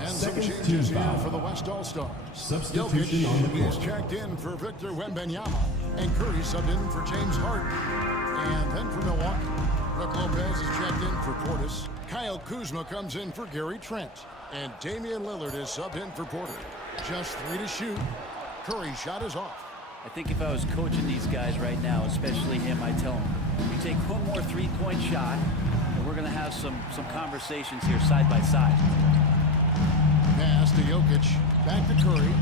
And some changes here for the West All-Stars. Substitution on the Jokic is court. checked in for Victor Wembanyama. And Curry subbed in for James Harden. And then for Milwaukee, Brook Lopez is checked in for Portis. Kyle Kuzma comes in for Gary Trent. And Damian Lillard is subbed in for Porter. Just 3 to shoot. Curry's shot is off. I think if I was coaching these guys right now, especially him, I'd tell him, you take one more three-point shot, and we're going to have some conversations here side by side. Pass to Jokic. Back to Curry.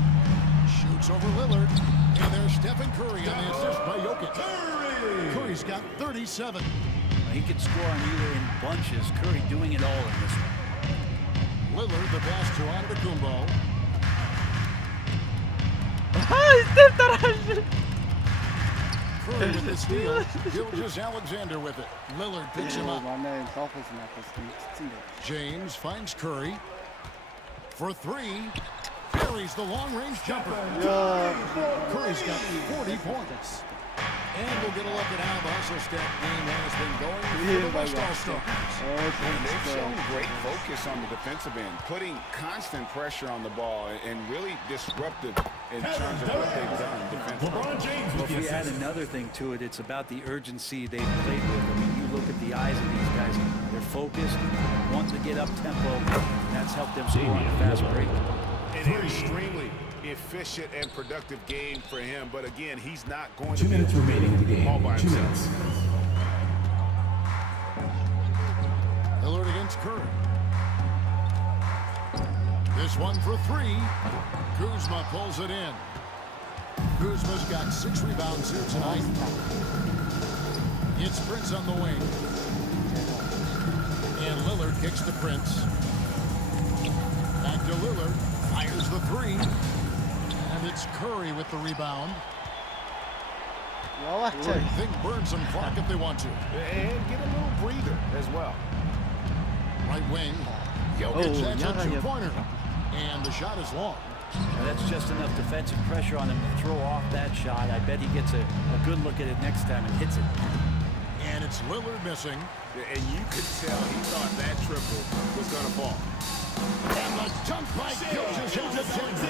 Shoots over Lillard. And there's Stephen Curry on the assist by Jokic. Curry's got 37. He could score on you in bunches. Curry doing it all in this one. Lillard, the pass to Antetokounmpo. Curry with the steal. Gilgeous Alexander with it. Lillard picks him up. James finds Curry. For 3. Carries the long-range jumper. Curry's got 40 points. And we'll get a look at how the hustle step game has been going for the West All-Stars. And they've shown great focus on the defensive end, putting constant pressure on the ball and really disruptive in terms of what they've done defensively. LeBron James Well, with if the we add assist. another thing to it, it's about the urgency they've played with. I mean, you look at the eyes of these guys. They're focused, wanting to get up tempo. That's helped them score on a fast break. An extremely efficient and productive game for him, but again, he's not going 2 to be minutes remaining in the game. all by 2 himself. minutes. Lillard against Curry. This one for 3. Kuzma pulls it in. Kuzma's got 6 rebounds here tonight. It's Prince on the wing. And Lillard kicks to Prince. Back to Lillard. Fires the 3. And it's Curry with the rebound. They think burn some clock if they want to. And get a little breather as well. Right wing. Jokic, that's a 2-pointer. And the shot is long. Now, that's just enough defensive pressure on him to throw off that shot. I bet he gets a good look at it next time and hits it. And it's Lillard missing. And you could tell he thought that triple was going to fall. And the jump by Gilgeous Alexander.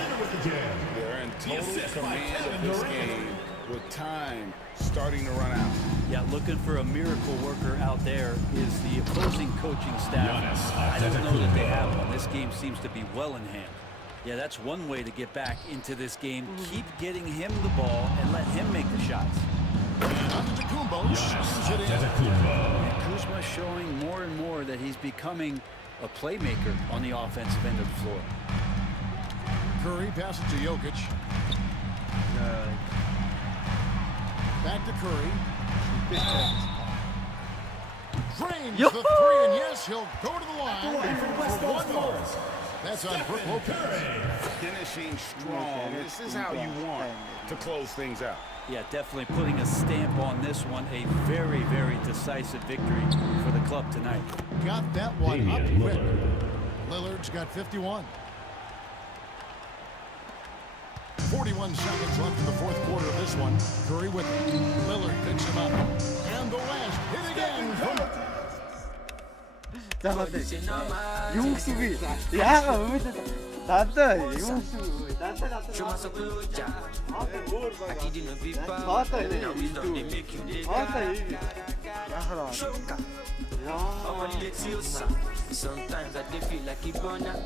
They're in total command of this game with time starting to run out. Yeah, looking for a miracle worker out there is the opposing coaching staff. I don't know that they have one. This game seems to be well in hand. Yeah, that's one way to get back into this game. Keep getting him the ball and let him make the shots. Antetokounmpo slams it in. And Kuzma showing more and more that he's becoming a playmaker on the offensive end of the floor. Curry passes to Jokic. Back to Curry. Drains the three, and yes, he'll go to the line for one more. That's on Brook Lopez. Finishing strong. This is how you want to close things out. Yeah, definitely putting a stamp on this one. A very, very decisive victory for the club tonight. Got that one up quick. Lillard's got 51. 41 seconds left in the fourth quarter of this one. Curry with it. Lillard picks him up. And the West hit again from 용 수비. 야, 나한테 용 수비. 나한테. Sometimes I feel like he born up.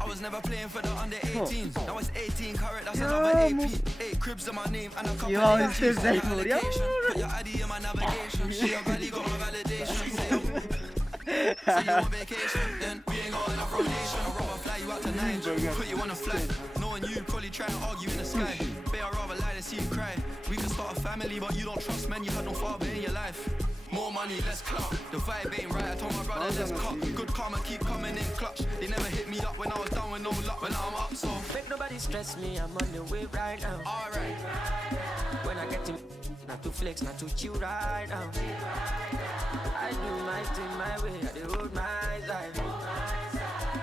I was never playing for the under 18s. Now it's 18 carat, that's another AP. 8 cribs in my name and a couple of vacation. Put your ID in my navigation. She a valley got my validation. So you on vacation, then we ain't got enough rotation. I'd rather fly you out tonight, put you on a flight. Knowing you probably try to argue in the sky. But I'd rather lie than see you cry. We can start a family, but you don't trust men. You had no father in your life. More money, less clout. The vibe ain't right. I told my brother, let's cut. Good karma keep coming in clutch. They never hit me up when I was down with no luck. But now I'm up, so make nobody stress me. I'm on the way right now. Alright. When I get to not to flex, not to chill right now. I do my thing my way. I do hold my side.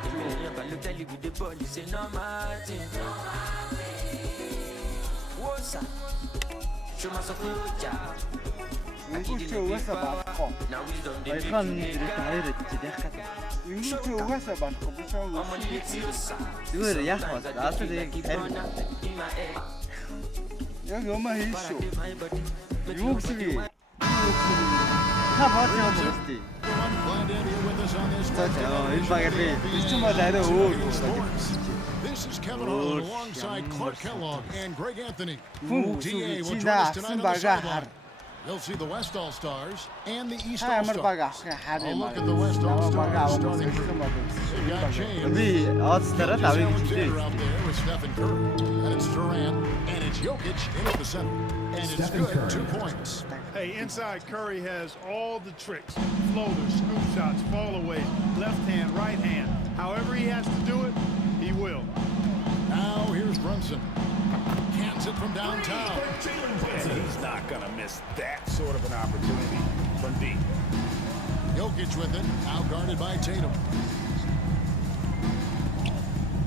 If you never look at you with the ball, you say no Martin. What's up? Show myself a job. өнгөрч угаасаа банахгүй. Баярхан нэрээ баярч яах гэдэг. Өнгөрч угаасаа банахгүй бишээ. Зүгээр яах вэ? Наасаа яг харин. Яг юмаа хийшүү. Юу гэсэн бэ? Та бод юм уу? Энэ багаар би бичсэн бол арай өөр. This is Kevin Harlan alongside Clark Kellogg and Greg Anthony. DA will join us tonight on the sideline. You'll see the West All-Stars and the East All-Stars. A look at the West All-Stars starting group. They've got James. Out there with Stephen Curry. And it's Durant. And it's Jokic in at the center. And it's good. 2 points. Hey, inside Curry has all the tricks. Floaters, scoop shots, fallaways, left hand, right hand. However he has to do it, he will. Now here's Brunson. Cans it from downtown. He's not going to miss that sort of an opportunity from deep. Jokic with it. Now guarded by Tatum.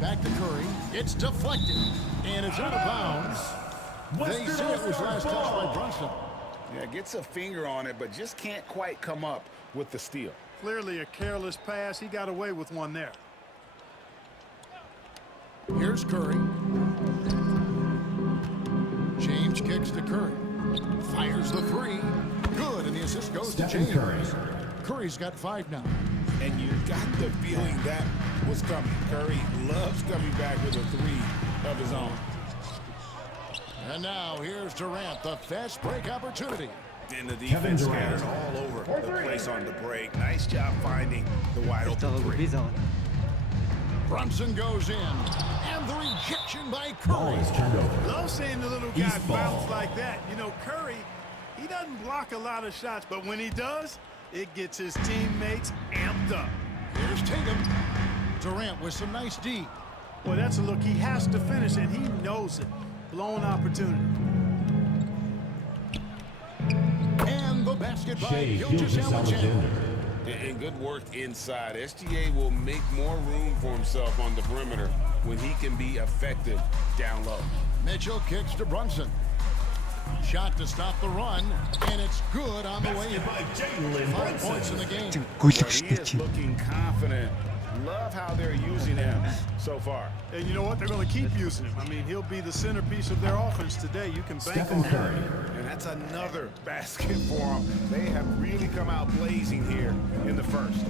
Back to Curry. It's deflected. And it's out of bounds. They say it was last touched by Brunson. Yeah, gets a finger on it, but just can't quite come up with the steal. Clearly a careless pass. He got away with one there. Here's Curry. James kicks to Curry. Fires the three. Good, and the assist goes to James. Curry's got 5 now. And you got the feeling that was coming. Curry loves coming back with a 3 of his own. And now here's Durant, the fast break opportunity. And the defense scattered all over the place on the break. Nice job finding the wide open three. Brunson goes in, and the rejection by Curry. Love seeing the little guy bounce like that. You know, Curry, he doesn't block a lot of shots, but when he does, it gets his teammates amped up. Here's Tatum. Durant with some nice D. Well, that's a look he has to finish, and he knows it. Blown opportunity. And the basket by Gilgeous-Alexander. And good work inside. SGA will make more room for himself on the perimeter when he can be effective down low. Mitchell kicks to Brunson. Shot to stop the run, and it's good on the way in. 5 points in the game. He is looking confident Love how they're using him so far. And you know what? They're going to keep using him. I mean, he'll be the centerpiece of their offense today. You can bank on that. And that's another basket for them. They have really come out blazing here in the first.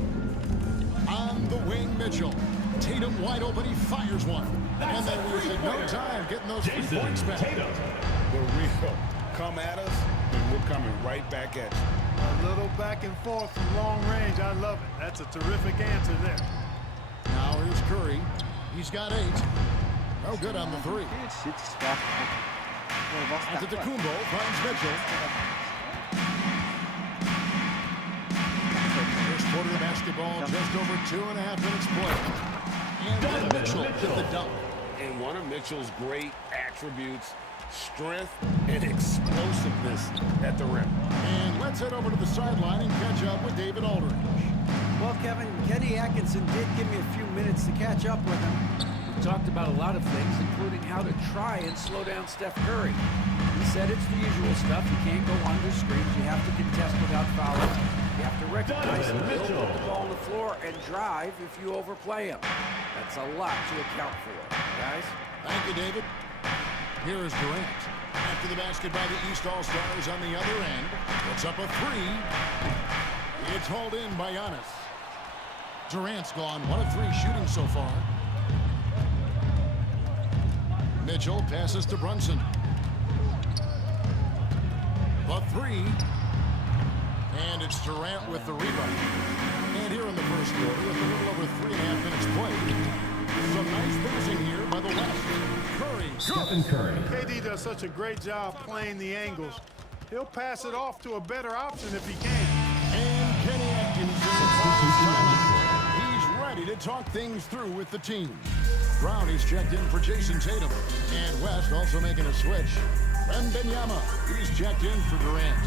On the wing, Mitchell. Tatum wide open, he fires one. And they wasted no time getting those 3 points back. The real come at us, and we're coming right back at you. A little back and forth from long range. I love it. That's a terrific answer there. Now here's Curry. He's got 8. No good on the 3. Antetokounmpo finds Mitchell. First quarter of basketball, just over 2.5 minutes played. And then Mitchell hit the dunk. And one of Mitchell's great attributes, strength and explosiveness at the rim. And let's head over to the sideline and catch up with David Aldridge. Well, Kevin, Kenny Atkinson did give me a few minutes to catch up with him. We talked about a lot of things, including how to try and slow down Steph Curry. He said it's the usual stuff. You can't go under screens. You have to contest without fouling. You have to recognize and put the ball on the floor and drive if you overplay him. That's a lot to account for, guys. Thank you, David. Here is Durant. After the basket by the East All-Stars on the other end. It's up a 3. It's hauled in by Giannis. Durant's gone 1 of 3 shooting so far. Mitchell passes to Brunson. The 3. And it's Durant with the rebound. And here in the first quarter, with a little over 3.5 minutes played, some nice passing here by the West. Curry. Stephen Curry. KD does such a great job playing the angles. He'll pass it off to a better option if he can. And Kenny Atkinson. He's ready to talk things through with the team. Brown is checked in for Jason Tatum. And West also making a switch. Wembanyama, he's checked in for Durant.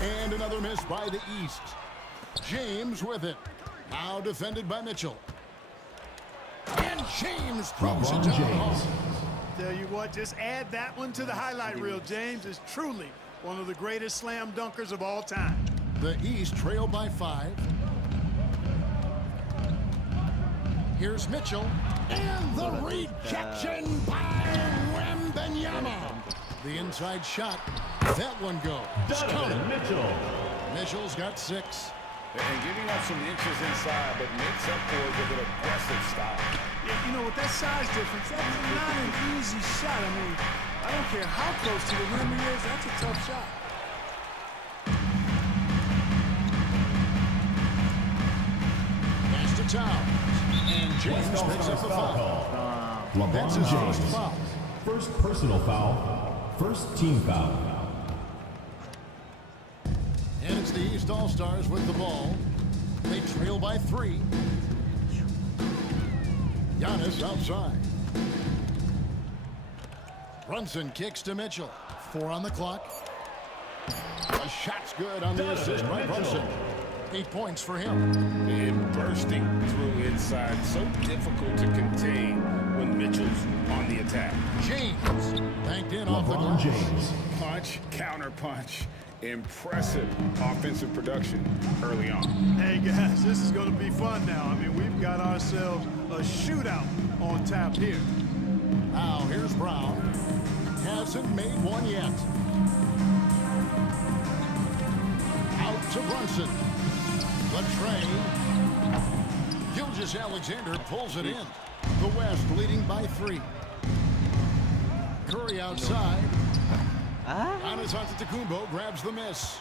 And another miss by the East. James with it. Now defended by Mitchell. And James throws it down. Tell you what, just add that one to the highlight reel. James is truly one of the greatest slam dunkers of all time. The East trail by 5. Here's Mitchell. And the rejection by Wembanyama. The inside shot. That one goes. Donovan Mitchell. Mitchell's got 6. And giving up some inches inside, but makes up for it with an aggressive style. Yeah, you know, with that size difference, that's not an easy shot. I mean, I don't care how close to the rim he is, that's a tough shot. Pass to Towns. And James picks up the foul. That's his first foul. First personal foul. First team foul. And it's the East All-Stars with the ball. They trail by 3. Giannis outside. Brunson kicks to Mitchell. 4 on the clock. A shot's good on the assist by Brunson. 8 points for him. And bursting through inside. So difficult to contain when Mitchell's on the attack. James banked in off the glass. James. Punch, counter punch. Impressive offensive production early on. Hey guys, this is going to be fun now. I mean, we've got ourselves a shootout on tap here. Now here's Brown. Hasn't made one yet. Out to Brunson. The tray. Gilgeous-Alexander pulls it in. The West leading by 3. Curry outside. Giannis Antetokounmpo grabs the miss.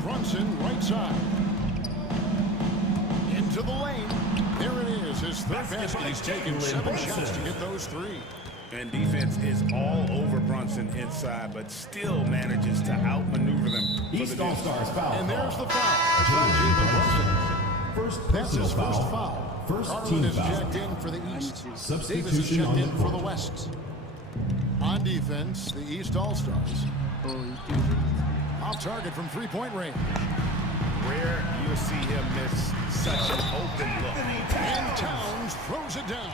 Brunson right side. Into the lane. There it is. His third basket. He's taken 7 shots to get those 3. And defense is all over Brunson inside, but still manages to outmaneuver them. East All-Stars foul. And there's the foul. First That's his personal first foul. foul. First Harlan team is foul. checked in for the East. Davis is Substitution checked on the in for the court. West. On defense, the East All-Stars. Off target from 3-point range. Rare you'll see him miss such an open look. And Towns throws it down.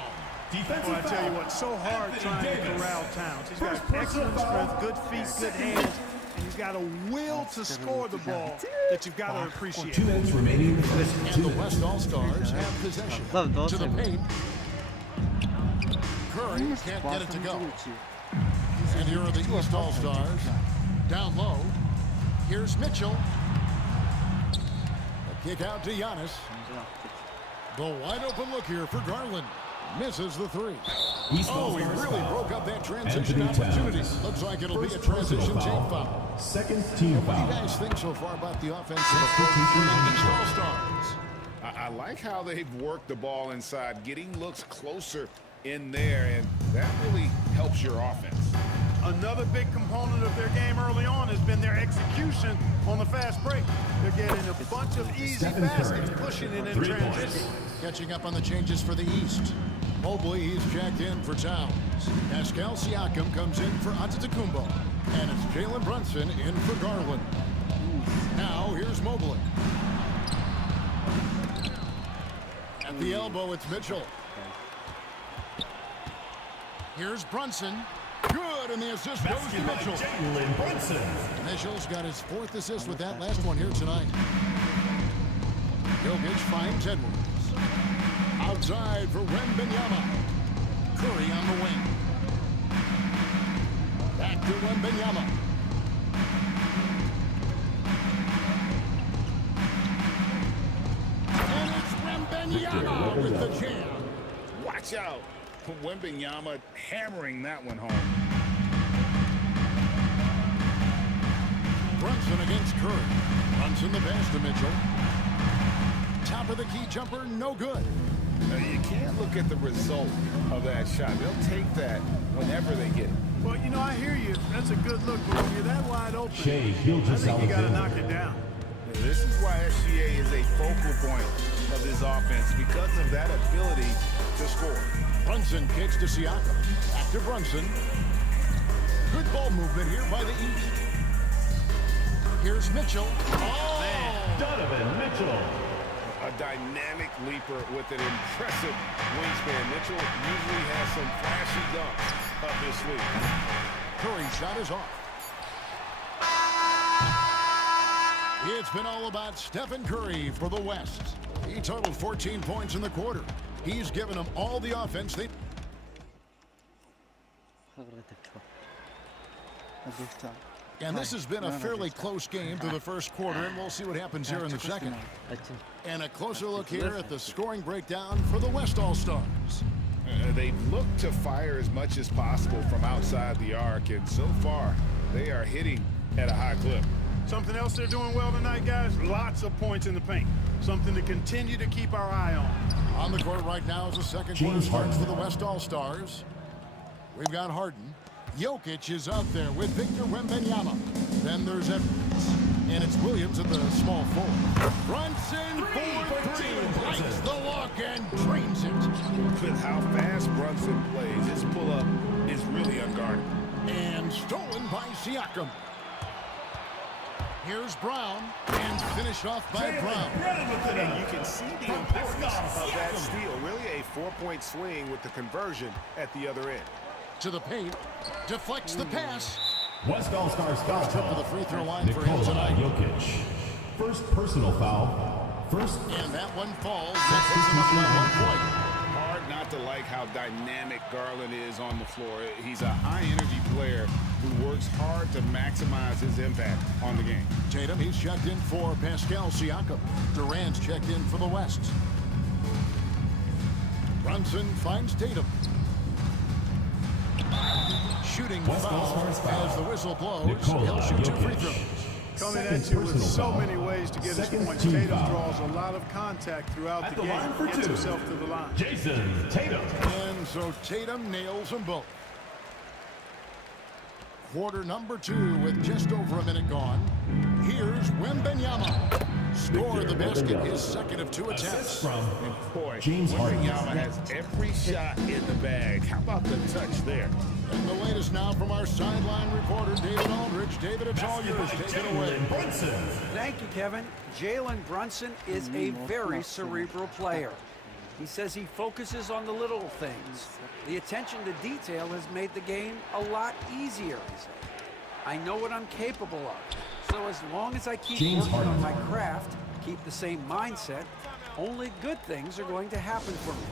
Well, I tell you what, so hard trying to corral Towns. He's got excellent strength, good feet, good hands, and he's got a will to score the ball that you've got to appreciate. 2 minutes remaining in the first. And the West All-Stars have possession. To the paint. Curry can't get it to go. And here are the East All-Stars. Down low. Here's Mitchell. A kick out to Giannis. The wide open look here for Garland. Misses the three. Oh, he really broke up that transition opportunity. Looks like it'll be a transition team foul. Second team What do foul. you guys think so far about the offensive approach from the East All-Stars? I like how they've worked the ball inside, getting looks closer in there, and that really helps your offense. Another big component of their game early on has been their execution on the fast break. They're getting a bunch of easy baskets, pushing it in transition. Catching up on the changes for the East. Mobley, he's checked in for Towns. Pascal Siakam comes in for Antetokounmpo. And it's Jalen Brunson in for Garland. Now, here's Mobley. At the elbow, it's Mitchell. Here's Brunson. Good, and the assist goes to Mitchell. Jalen Brunson. Mitchell's got his 4th assist with that last one here tonight. Jokic finds Edwards. Outside for Wembanyama. Curry on the wing. Back to Wembanyama. And it's Wembanyama with the jam. Watch out. Wembanyama hammering that one home. Brunson against Curry. Brunson the pass to Mitchell. Top of the key jumper, no good. Now, you can't look at the result of that shot. They'll take that whenever they get it. Well, you know, I hear you. That's a good look, but when you're that wide open, Shea I Gilgeous think you got to Alexander. knock it down. This is why SGA is a focal point of this offense, because of that ability to score. Brunson kicks to Siakam. Back to Brunson. Good ball movement here by the East. Here's Mitchell. Oh! Donovan Mitchell. A dynamic leaper with an impressive wingspan. Mitchell usually has some flashy dunks up his sleeve. Curry's shot is off. It's been all about Stephen Curry for the West. He totaled 14 points in the quarter. He's given them all the offense they... And this has been a fairly close game through the first quarter, and we'll see what happens here in the second. And a closer look here at the scoring breakdown for the West All-Stars. They look to fire as much as possible from outside the arc, and so far, they are hitting at a high clip. Something else they're doing well tonight, guys, lots of points in the paint. Something to continue to keep our eye on. On the court right now as the second quarter starts for the West All-Stars. We've got Harden. Jokic is out there with Victor Wembanyama. Then there's Edwards. And it's Williams at the small forward. Brunson for three. Lights the look and drains it. With how fast Brunson plays, his pull-up is really unguarded. And stolen by Siakam. Here's Brown. And finished off by Brown. And you can see the importance of that steal. Really a 4-point swing with the conversion at the other end. To the paint. Deflects the pass. West All-Stars foul Trip to the free throw line for him Nikola tonight. Jokic. First personal foul. First. And that one falls. That puts him up by 1 point. Hard not to like how dynamic Garland is on the floor. He's a high-energy player who works hard to maximize his impact on the game. Tatum, he's checked in for Pascal Siakam. Durant's checked in for the West. Brunson finds Tatum. Shooting foul as the whistle blows. He'll shoot 2 free throws. Coming at you with so many ways to get his points. Tatum draws a lot of contact throughout the game. Gets himself to the line. Jason Tatum. And so Tatum nails them both. Quarter number 2 with just over a minute gone. Here's Wembanyama. Scored the basket, his second of 2 attempts. From Boy, James Harden. Wembanyama has every shot in the bag. How about the touch there? And the latest now from our sideline reporter, David Aldridge. David, it's all yours. Take it away. Brunson. Thank you, Kevin. Jalen Brunson is a very cerebral player. He says he focuses on the little things. The attention to detail has made the game a lot easier, he said. I know what I'm capable of. So as long as I keep James working on Harden. my craft, keep the same mindset, only good things are going to happen for me.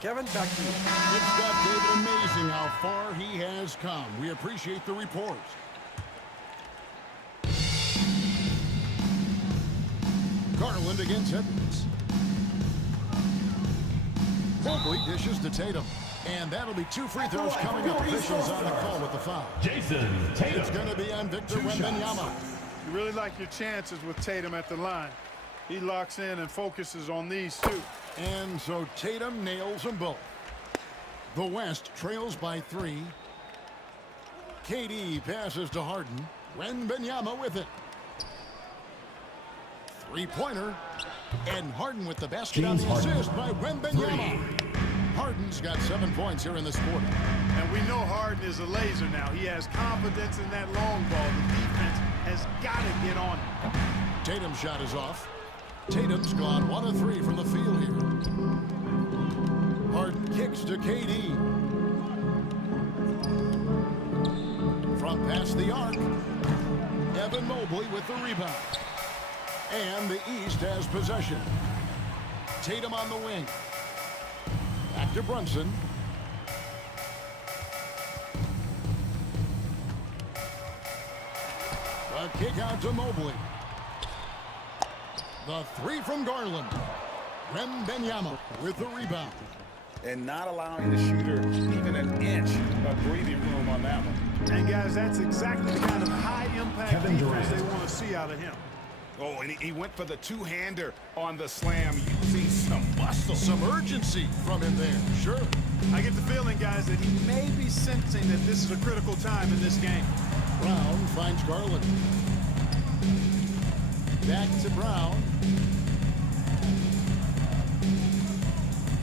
Kevin, back to you. Good stuff, David. Amazing how far he has come. We appreciate the report. Garland against Edwards. Mobley dishes to Tatum. And that'll be 2 free throws coming up. Officials on the call with the foul. Jason Tatum. It's going to be on Victor Wembanyama. You really like your chances with Tatum at the line. He locks in and focuses on these two. And so Tatum nails them both. The West trails by 3. KD passes to Harden. Wembanyama with it. Three-pointer. And Harden with the basket on James the Harden. assist by Wembanyama. Harden's got 7 points here in this quarter. And we know Harden is a laser now. He has confidence in that long ball. The defense has got to get on him. Tatum's shot is off. Tatum's gone 1 of 3 from the field here. Harden kicks to KD. From past the arc. Evan Mobley with the rebound. And the East has possession. Tatum on the wing. Back to Brunson. The kick out to Mobley. The 3 from Garland. Wembanyama with the rebound. And not allowing the shooter even an inch of breathing room on that one. And guys, that's exactly the kind of high-impact Kevin defense Durant. they want to see out of him. Oh, and he went for the two-hander on the slam. You see some muscle. Some urgency from him there. Sure. I get the feeling, guys, that he may be sensing that this is a critical time in this game. Brown finds Garland. Back to Brown.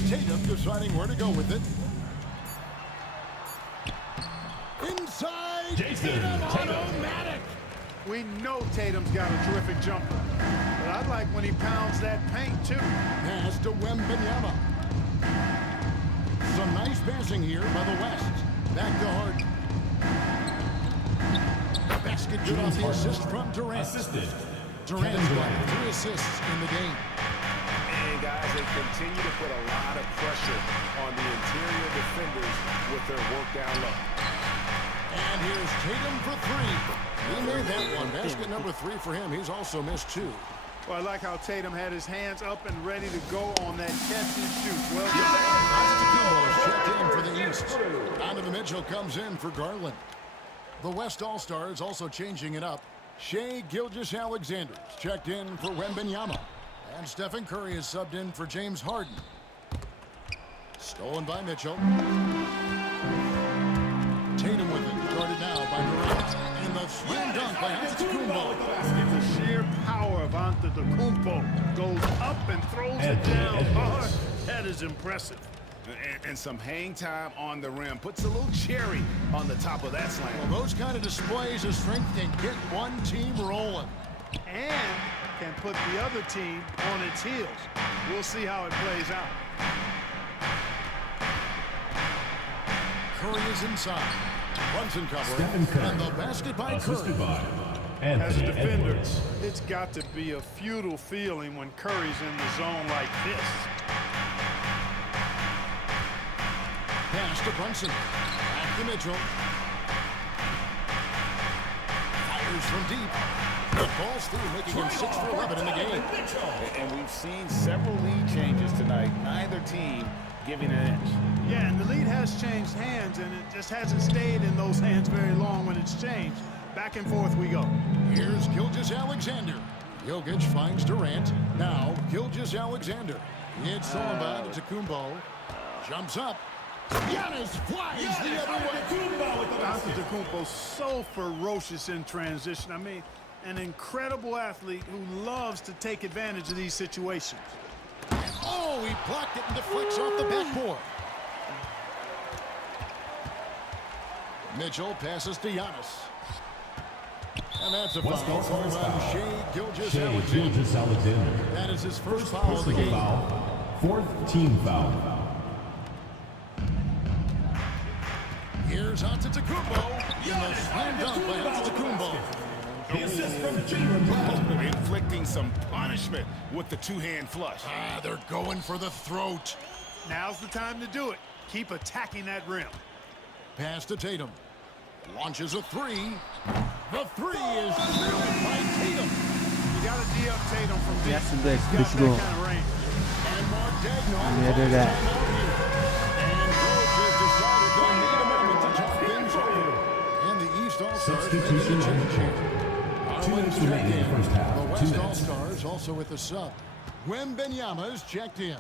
Tatum deciding where to go with it. Inside. Jason Tatum. Tatum. Automatic. We know Tatum's got a terrific jumper, but I like when he pounds that paint, too. Pass to Wembanyama. Some nice passing here by the West. Back to Harden. The basket good on the assist from Durant. Assisted. Durant's Kevin got Durant. 3 assists in the game. And guys, they continue to put a lot of pressure on the interior defenders with their work down low. And here's Tatum for 3. He made that one. Basket number 3 for him. He's also missed 2. Well, I like how Tatum had his hands up and ready to go on that catch and shoot. Well done. Antetokounmpo is checked in for the East. Donovan Mitchell comes in for Garland. The West All-Stars also changing it up. Shai Gilgeous-Alexander's checked in for Wembanyama. And Stephen Curry is subbed in for James Harden. Stolen by Mitchell. Tatum with it. Guarded now by Durant. And the slam dunk by Antetokounmpo. The sheer power of Antetokounmpo goes up and throws it down hard. That is impressive. And some hang time on the rim. Puts a little cherry on the top of that slam. Well, those kind of displays of strength can get one team rolling. And can put the other team on its heels. We'll see how it plays out. Curry is inside. Brunson covering. Stephen Curry. And the basket by Assisted Curry. by As a Anthony defender, Edwards. it's got to be a futile feeling when Curry's in the zone like this. Pass to Brunson. Back to Mitchell. Fires from deep. The ball's through, making him 6 for 11 in the game. And we've seen several lead changes tonight. Neither team giving an inch. Yeah, and the lead has changed hands, and it just hasn't stayed in those hands very long when it's changed. Back and forth we go. Here's Gilgeous-Alexander. Jokic finds Durant. Now Gilgeous-Alexander. It's stolen by Antetokounmpo. Jumps up. Giannis flies the other way. Antetokounmpo so ferocious in transition. I mean, an incredible athlete who loves to take advantage of these situations. Oh, he blocked it and deflects off the backboard. Mitchell passes to Giannis. And that's a West foul All-Stars called on foul. Shai Shai Gilgeous-Alexander. Gilgeous-Alexander. That is his first foul of the Personal game. foul. 4th team foul. Here's Here's Antetokounmpo in the slam dunk by Antetokounmpo. The assist from Jaylen Brown. Inflicting some punishment with the two-hand flush. They're going for the throat. Now's the time to do it. Keep attacking that rim. Pass to Tatum. Launches a three. The three is drilled by Tatum. You got to D up Tatum from deep. Yes, indeed. He's got Let's that go. kind of range. And Mark Daigneault. Yeah, do that. And Coach has decided they need a moment to talk things over. And the East All-Stars Substitution on the court. 2 minutes remaining in the first half. The 2 West minutes. All-Stars also with the sub. Wembanyama's checked in.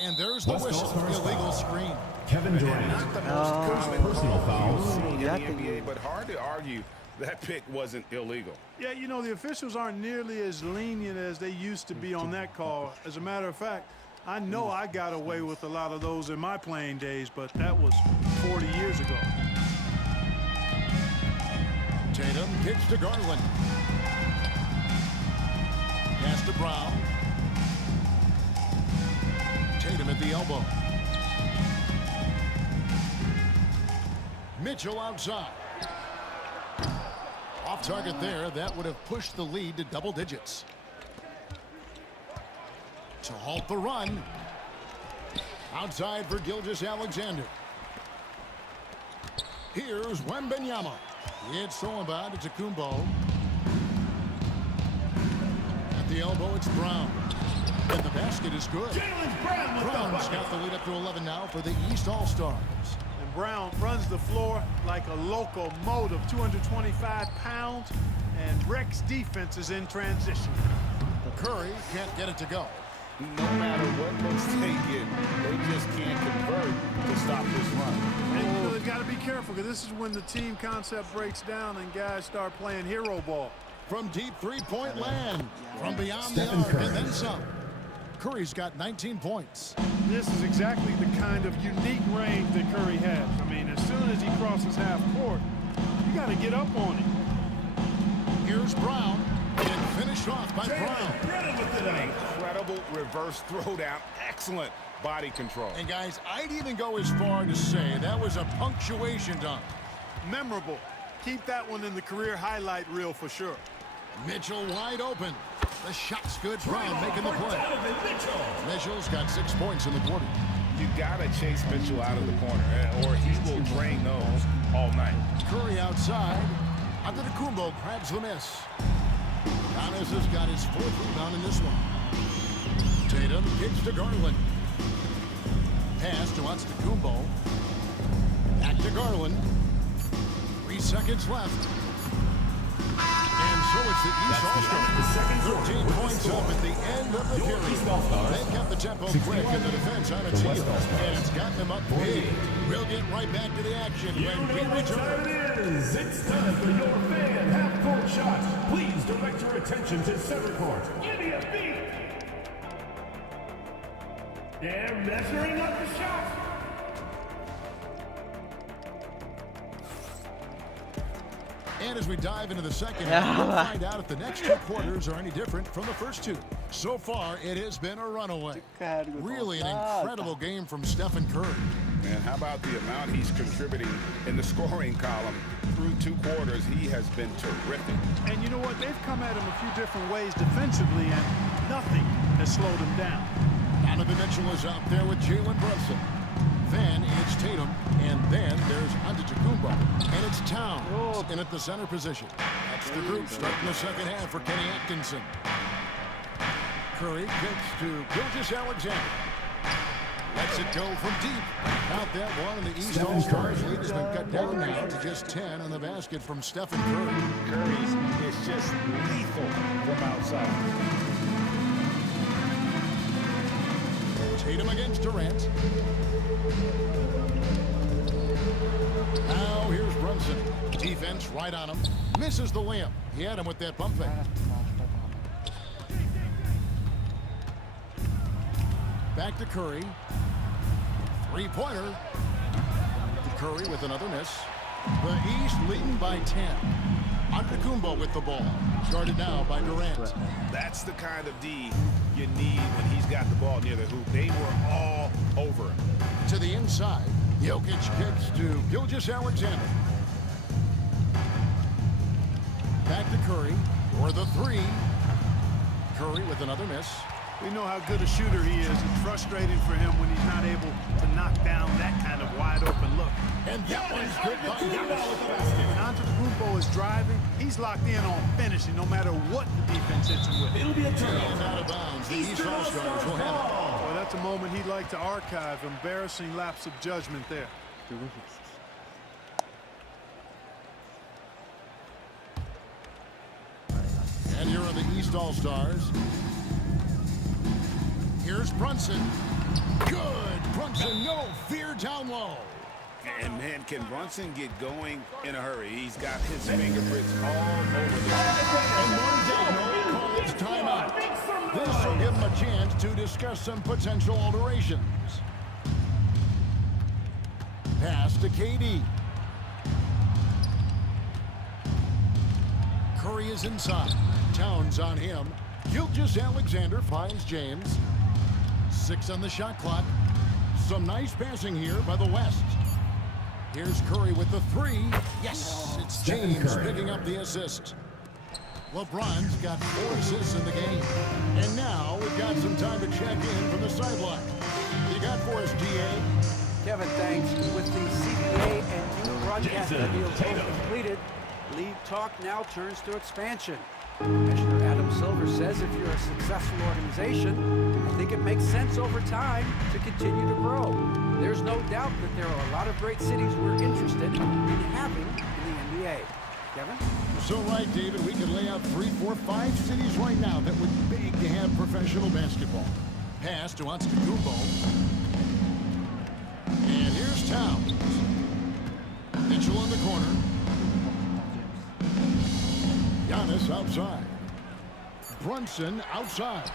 And there's the West whistle. All-Stars Illegal foul. screen. Kevin Durant. Not the most common Personal call foul. you'll see in the Yeah, NBA, but hard to argue that pick wasn't illegal. Yeah, you know, the officials aren't nearly as lenient as they used to be on that call. As a matter of fact, I know I got away with a lot of those in my playing days, but that was 40 years ago. Tatum kicks to Garland. Pass to Brown. Tatum at the elbow. Mitchell outside. Off target there. That would have pushed the lead to double digits. To halt the run. Outside for Gilgeous-Alexander. Here's Wembanyama. It's stolen by Antetokounmpo. At the elbow, it's Brown. And the basket is good. Brown's got the lead up to 11 now for the East All-Stars. And Brown runs the floor like a locomotive, 225 pounds, and wrecks defenses in transition. Curry can't get it to go. No matter what looks they get, they just can't convert to stop this run. And you know, they've got to be careful, because this is when the team concept breaks down and guys start playing hero ball. From deep three-point land. From beyond Stephen the arc, Curry. and then some. Curry's got 19 points. This is exactly the kind of unique range that Curry has. I mean, as soon as he crosses half court, you got to get up on him. Here's Brown. And finished off by Brown. An incredible reverse throwdown. Excellent body control. And guys, I'd even go as far to say that was a punctuation dunk. Memorable. Keep that one in the career highlight reel for sure. Mitchell wide open. The shot's good. Brown making the play. Mitchell's got 6 points in the quarter. You gotta chase Mitchell out of the corner, or he will drain those all night. Curry outside. Antetokounmpo grabs the miss. Giannis has got his 4th rebound in this one. Tatum kicks to Garland. Pass to Antetokounmpo. Back to Garland. 3 seconds left. And so it's the East All-Stars. 13 points up at the end of the period. They kept the tempo quick and the defense on its heels. And it's gotten them up big. We'll get right back to the action when we return. It's time for your fan half-court shots. Please direct your attention to center court. Give me a beat. They're measuring up the shot. And as we dive into the second half, we'll find out if the next 2 quarters are any different from the first 2. So far, it has been a runaway. Really an incredible game from Stephen Curry. And how about the amount he's contributing in the scoring column? Through 2 quarters, he has been terrific. And you know what? They've come at him a few different ways defensively, and nothing has slowed him down. Donovan Mitchell is out there with Jalen Brunson. Then it's Tatum, and then there's Antetokounmpo. And it's Towns in at the center position. That's the group starting the second half for Kenny Atkinson. Curry kicks to Gilgeous-Alexander. Lets it go from deep. Out that one, and the East All-Stars lead has been cut down now to just 10 on the basket from Stephen Curry. Curry's is just lethal from outside. Tatum against Durant. Now here's Brunson. Defense right on him. Misses the layup. He had him with that pump fake. Back to Curry. 3-pointer. Curry with another miss. The East leading by 10. Antetokounmpo with the ball. Started now by Durant. That's the kind of D you need when he's got the ball near the hoop. They were all over him. To the inside. Jokic kicks to Gilgeous-Alexander. Back to Curry for the three. Curry with another miss. We know how good a shooter he is. It's frustrating for him when he's not able to knock down that kind of wide-open look. And that one's good by Giannis. When Antetokounmpo is driving, he's locked in on finishing no matter what the defense hits him with. It'll be a And turnover. out of bounds. The East All-Stars will have it. Boy, that's a moment he'd like to archive. Embarrassing lapse of judgment there. And here are the East All-Stars. Here's Brunson. Good. Brunson, no fear down low. And man, can Brunson get going in a hurry? He's got his fingerprints all over the And Mark Daigneault calls timeout. This will give him a chance to discuss some potential alterations. Pass to KD. Curry is inside. Towns on him. Gilgeous-Alexander finds James. 6 on the shot clock. Some nice passing here by the West. Here's Curry with the three. Yes, it's James picking up the assist. LeBron's got 4 assists in the game. And now we've got some time to check in from the sideline. You got for us, GA? Kevin, thanks. With the CBA and new broadcast deals both completed, league talk now turns to expansion. Commissioner Adam Silver says if you're a successful organization, I think it makes sense over time to continue to grow. There's no doubt that there are a lot of great cities we're interested in having in the NBA. Kevin? So right, David, we could lay out 3, 4, 5 cities right now that would beg to have professional basketball. Pass to Antetokounmpo. And here's Towns. Mitchell in the corner. Giannis outside. Brunson outside.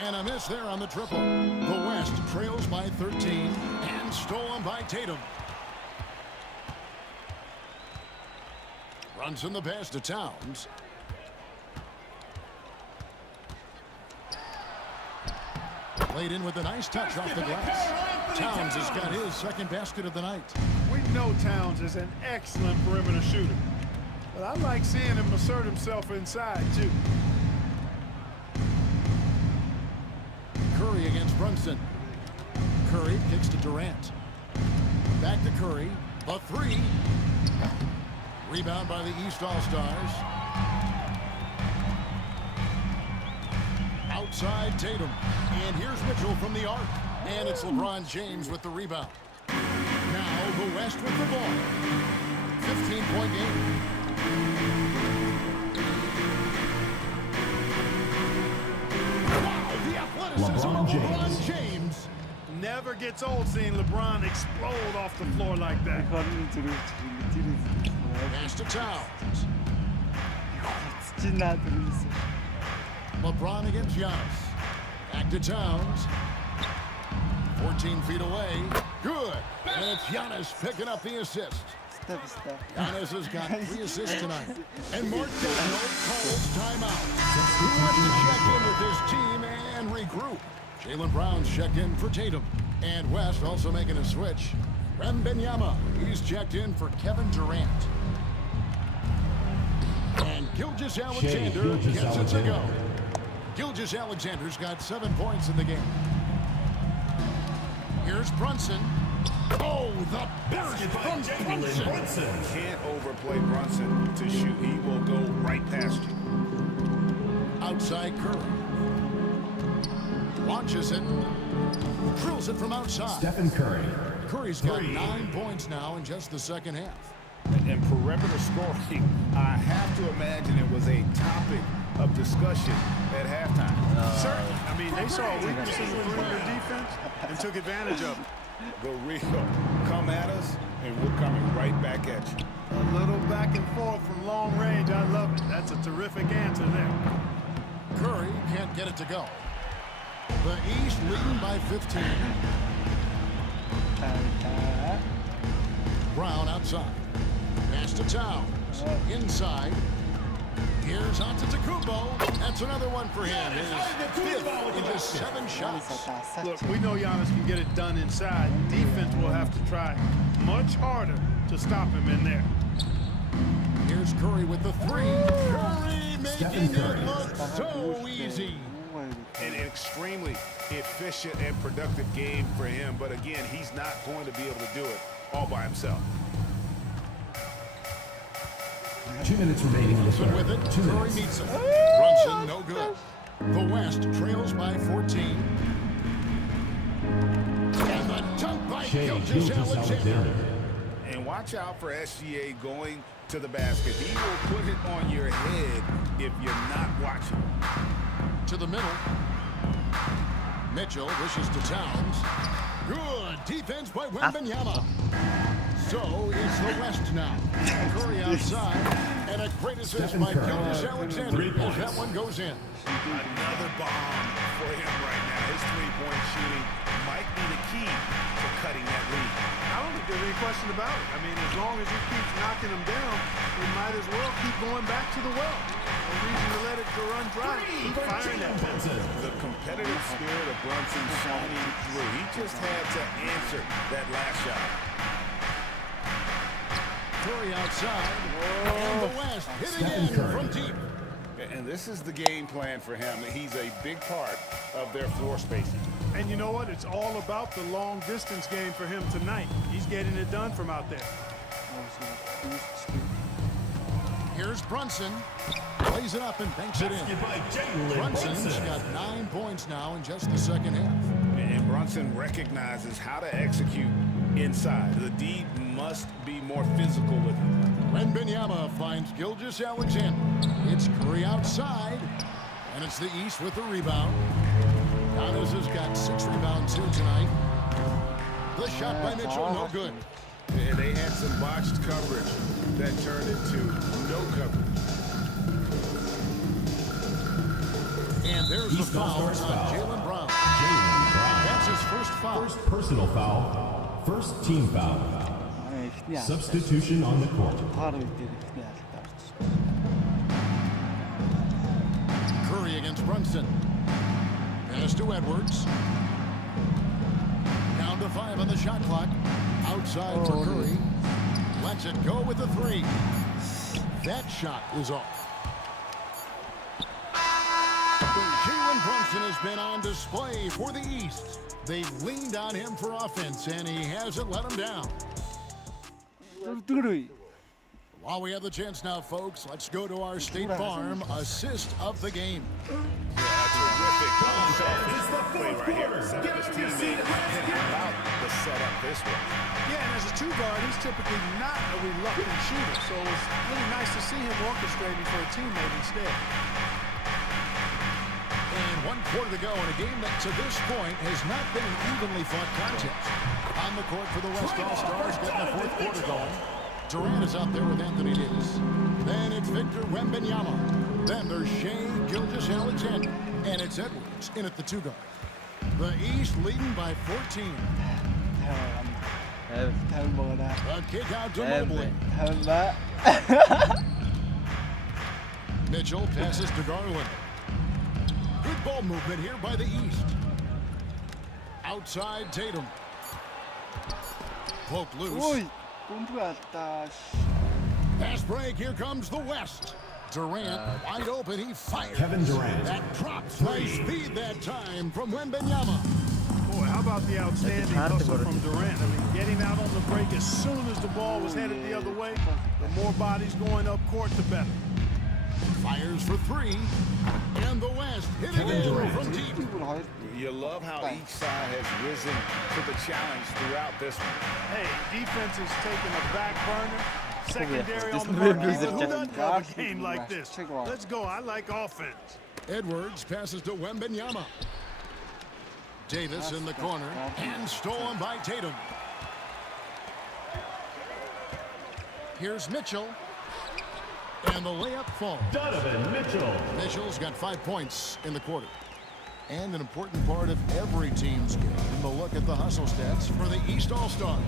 And a miss there on the triple. The West trails by 13 and stolen by Tatum. Brunson the pass to Towns. Played in with a nice touch off the glass. Towns has got his second basket of the night. We know Towns is an excellent perimeter shooter. But I like seeing him assert himself inside, too. Curry against Brunson. Curry kicks to Durant. Back to Curry. A three. Rebound by the East All-Stars. Outside Tatum. And here's Mitchell from the arc. And it's LeBron James with the rebound. Now the West with the ball. 15-point game. Wow, the athleticism of LeBron James. Never gets old seeing LeBron explode off the floor like that. Pass to Towns. LeBron against Giannis. Back to Towns. 14 feet away. Good. And it's Giannis picking up the assist. Giannis has got 3 assists tonight. And Mark Daigneault calls timeout. He wants to check in with his team and regroup. Jaylen Brown's checked in for Tatum. And West also making a switch. Wembanyama, he's checked in for Kevin Durant. And Gilgeous-Alexander gets it to go. Gilgeous-Alexander's got 7 points in the game. Here's Brunson. Oh, the basket from Brunson. Can't overplay Brunson to shoot. He will go right past you. Outside Curry. Launches it. Drills it from outside. Stephen Curry. Curry's got 9 points now in just the second half. And perimeter scoring, I have to imagine it was a topic of discussion at halftime. Certainly. I mean, they saw a weakness in the perimeter defense and took advantage of it. The real come at us, and we're coming right back at you. A little back and forth from long range. I love it. That's a terrific answer there. Curry can't get it to go. The East leading by 15. Brown outside. Pass to Towns. Inside. Here's Antetokounmpo. That's another one for him. His fifth in just 7 shots. Look, we know Giannis can get it done inside. Defense will have to try much harder to stop him in there. Here's Curry with the 3. Curry making it look so easy. An extremely efficient and productive game for him. But again, he's not going to be able to do it all by himself. 2 minutes remaining in the Brunson with it. 2 Curry minutes. meets him. Brunson, no good. The West trails by 14. And the dunk by Shea Gilgeous-Alexander. And watch out for SGA going to the basket. He will put it on your head if you're not watching. To the middle. Mitchell wishes to Towns. Good defense by Wembanyama. So it's the West now. Curry outside. And a great assist by Gilgeous-Alexander as that one goes in. Another bomb for him right now. His three-point shooting might be the key to cutting that lead. I don't think there's any question about it. I mean, as long as he keeps knocking them down, we might as well keep going back to the well. No reason to let it go run dry. Keep firing that thing. The competitive spirit of Brunson shining through. He just had to answer that last shot. Curry outside. And the West hitting in from deep. And this is the game plan for him. He's a big part of their floor spacing. And you know what? It's all about the long distance game for him tonight. He's getting it done from out there. Here's Brunson. Plays it up and banks it in. Brunson's got 9 points now in just the second half. And Brunson recognizes how to execute inside. The D must be more physical with him. Wembanyama finds Gilgeous-Alexander. It's Curry outside. And it's the East with the rebound. Giannis has got 6 rebounds here tonight. The shot by Mitchell, no good. And they had some botched coverage that turned into no coverage. And there's the foul on Jaylen Brown. That's his first foul. First personal foul. First team foul. Substitution on the court. Curry against Brunson. Pass to Edwards. Down to 5 on the shot clock. Outside for Curry. Lets it go with the 3. That shot is off. Jalen Brunson has been on display for the East. They've leaned on him for offense, and he hasn't let them down. While we have the chance now, folks, let's go to our State Farm assist of the game. Terrific play right here. Set up his teammate and about the setup this way. Yeah, and as a 2-guard, he's typically not a reluctant shooter. So it's really nice to see him orchestrating for a teammate instead. And 1 quarter to go in a game that to this point has not been an evenly fought contest. On the court for the West All-Stars, getting the 4th quarter going. Durant is out there with Anthony Davis. Then it's Victor Wembanyama. Then there's Shea Gilgeous-Alexander. And it's Edwards in at the 2-guard. The East leading by 14. A kick out to Mobley. Mitchell passes to Garland. Good ball movement here by the East. Outside Tatum. Poked loose. Pass break, here comes the West. Durant wide open, he fires. Kevin Durant. That drops. Nice speed that time from Wembanyama. Boy, how about the outstanding hustle from Durant? I mean, getting out on the break as soon as the ball was headed the other way. The more bodies going up court, the better. Fires for 3. And the West hitting in from deep. You love how each side has risen to the challenge throughout this one. Hey, defense is taking a back burner. Secondary on the marquee. Who doesn't love a game like this? Let's go. I like offense. Edwards passes to Wembanyama. Davis in the corner and stolen by Tatum. Here's Mitchell. And the layup falls. Donovan Mitchell. Mitchell's got 5 points in the quarter. And an important part of every team's game, the look at the hustle stats for the East All-Stars.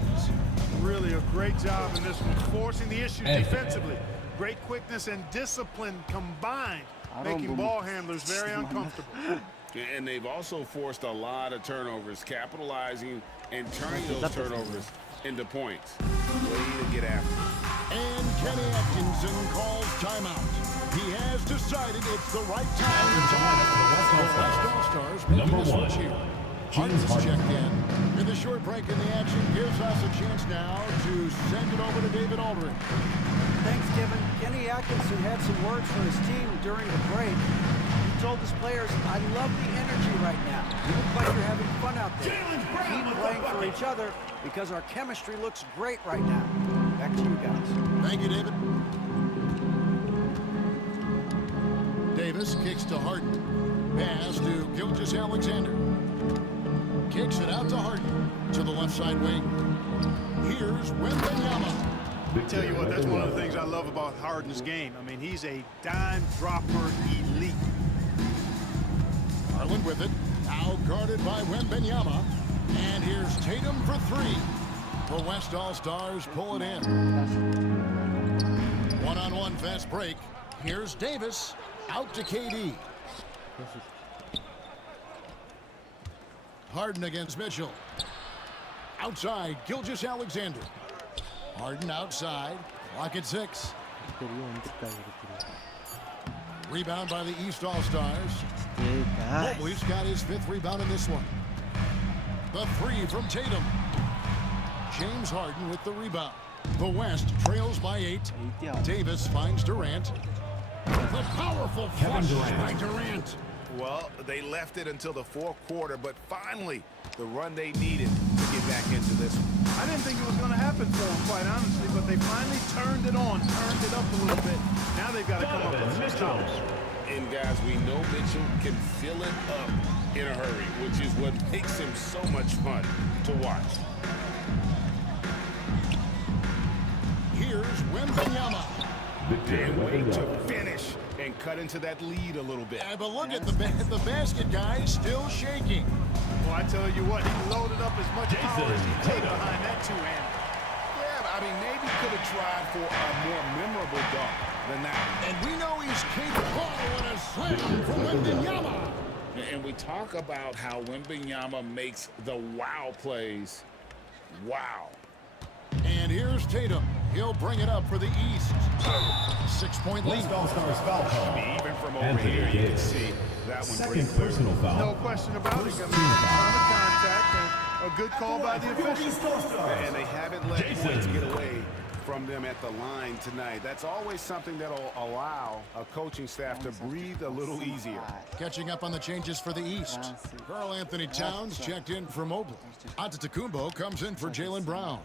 Really a great job in this one, forcing the issue defensively. Great quickness and discipline combined, don't making believe ball handlers very uncomfortable. And they've also forced a lot of turnovers, capitalizing and turning those turnovers into points. Way to get after it. And Kenny Atkinson calls timeout. He has decided it's the right time to time. The West All-Stars making a switch here. Harden's checked in. And the short break in the action gives us a chance now to send it over to David Aldridge. Thanks, Kevin. Kenny Atkinson had some words for his team during the break. He told his players, I love the energy right now. You look like you're having fun out there. Keep playing for each other because our chemistry looks great right now. Back to you guys. Thank you, David. Davis kicks to Harden. Pass to Gilgeous-Alexander. Kicks it out to Harden to the left side wing. Here's Wembanyama. I tell you what, that's one of the things I love about Harden's game. I mean, he's a dime dropper elite. Garland with it. Now guarded by Wembanyama. And here's Tatum for three. The West All-Stars pull it in. One-on-one fast break. Here's Davis. Out to KD. Harden against Mitchell. Outside, Gilgeous-Alexander. Harden outside. Clock at 6. Rebound by the East All-Stars. Mobley's got his 5th rebound in this one. The three from Tatum. James Harden with the rebound. The West trails by 8. Davis finds Durant. The powerful flush by Durant. Well, they left it until the fourth quarter, but finally, the run they needed to get back into this one. I didn't think it was going to happen for them, quite honestly, but they finally turned it on, turned it up a little bit. Now they've got to come up with some stops. And guys, we know Mitchell can fill it up in a hurry, which is what makes him so much fun to watch. Here's Wembanyama. And way to finish and cut into that lead a little bit. Yeah, but look at the basket, guys, still shaking. Well, I tell you what, he loaded up as much power as he take behind that two-hander. Yeah, I mean, maybe could have tried for a more memorable dunk than that. And we know he's capable of a slam from Wembanyama. And we talk about how Wembanyama makes the wow plays. Wow. And here's Tatum. He'll bring it up for the East. 6-point lead. All-Stars foul call. Even from over here, you can see that one. Second personal foul. No question about it. I mean, on the contact and a good call by the officials. And they haven't let points get away from them at the line tonight. That's always something that'll allow a coaching staff to breathe a little easier. Catching up on the changes for the East. Karl Anthony Towns checked in for Mobley. Antetokounmpo comes in for Jaylen Brown.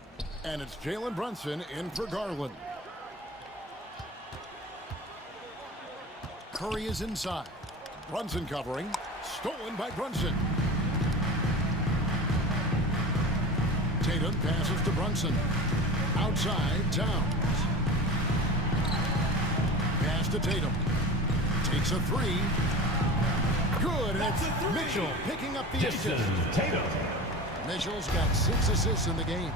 And it's Jalen Brunson in for Garland. Curry is inside. Brunson covering. Stolen by Brunson. Tatum passes to Brunson. Outside, Towns. Pass to Tatum. Takes a three. Good, and it's Mitchell picking up the assist. Tatum. Mitchell's got 6 assists in the game.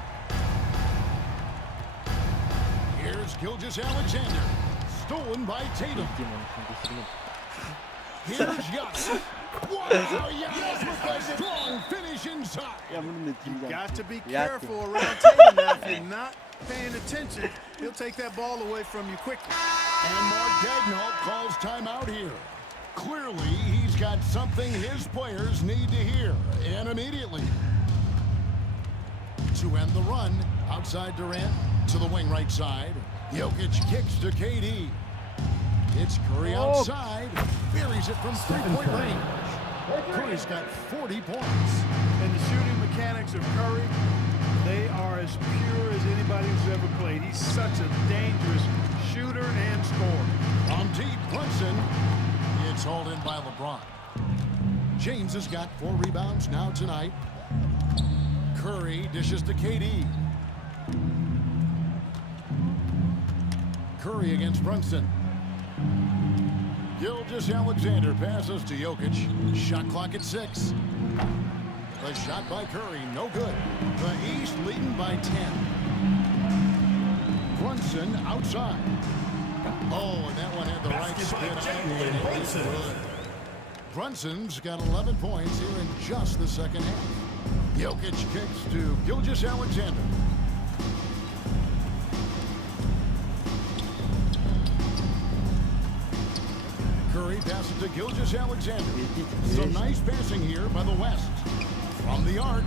Here's Gilgeous-Alexander. Stolen by Tatum. Here's Giannis. Wow, Giannis with a strong finish inside. Got to be careful around Tatum now. If you're not paying attention, he'll take that ball away from you quickly. And Mark Daigneault calls timeout here. Clearly, he's got something his players need to hear, and immediately. To end the run, outside Durant to the wing right side. Jokic kicks to KD. It's Curry outside. Buries it from 3-point range. Curry's got 40 points. And the shooting mechanics of Curry, they are as pure as anybody who's ever played. He's such a dangerous shooter and scorer. From deep, Brunson. It's hauled in by LeBron. James has got 4 rebounds now tonight. Curry dishes to KD. Curry against Brunson. Gilgeous-Alexander passes to Jokic. Shot clock at 6. The shot by Curry, no good. The East leading by 10. Brunson outside. Oh, and that one had the right Basket by spin on it. Jalen and it was Brunson. good. Brunson's got 11 points here in just the second half. Jokic kicks to Gilgeous-Alexander. Curry passes to Gilgeous-Alexander. Some nice passing here by the West. From the arc,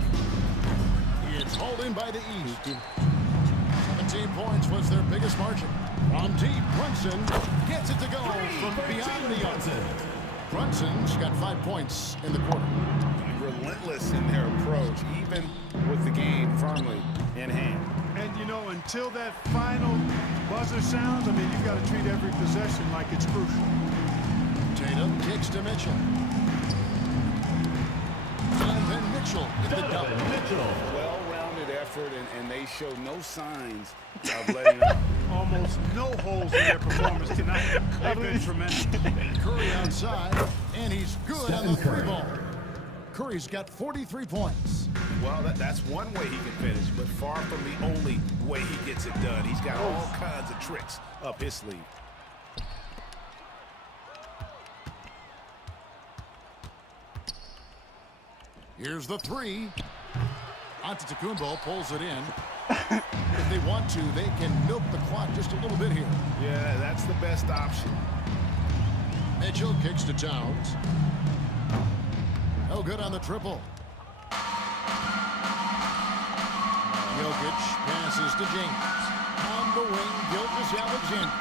it's hauled in by the East. 17 points was their biggest margin. From deep, Brunson gets it to go from beyond the arc. Brunson's got 5 points in the quarter. Relentless in their approach, even with the game firmly in hand. And, you know, until that final buzzer sounds, I mean, you've got to treat every possession like it's crucial. Tatum kicks to Mitchell. And then Mitchell in the double. Well-rounded effort, and they show no signs of letting up. Almost no holes in their performance tonight. They've been tremendous. Curry outside, and he's good on the three ball. Curry's got 43 points. Well, that's one way he can finish, but far from the only way he gets it done. He's got all kinds of tricks up his sleeve. Here's the three. Antetokounmpo pulls it in. If they want to, they can milk the clock just a little bit here. Yeah, that's the best option. Mitchell kicks to Towns. No good on the triple. Jokic passes to James. On the wing, Gilgeous-Alexander.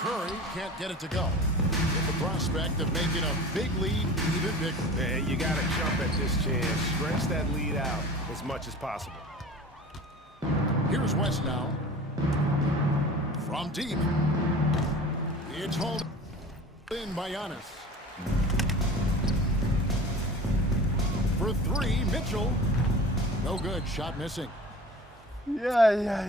Curry can't get it to go. With the prospect of making a big lead even bigger. And you got to jump at this chance. Stretch that lead out as much as possible. Here's West now. From deep. It's hauled in by Giannis. For three, Mitchell. No good. Shot missing. Yeah.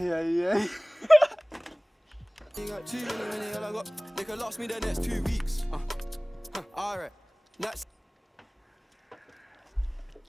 You got 2 million, all I got. They could last me the next 2 weeks. Alright. That's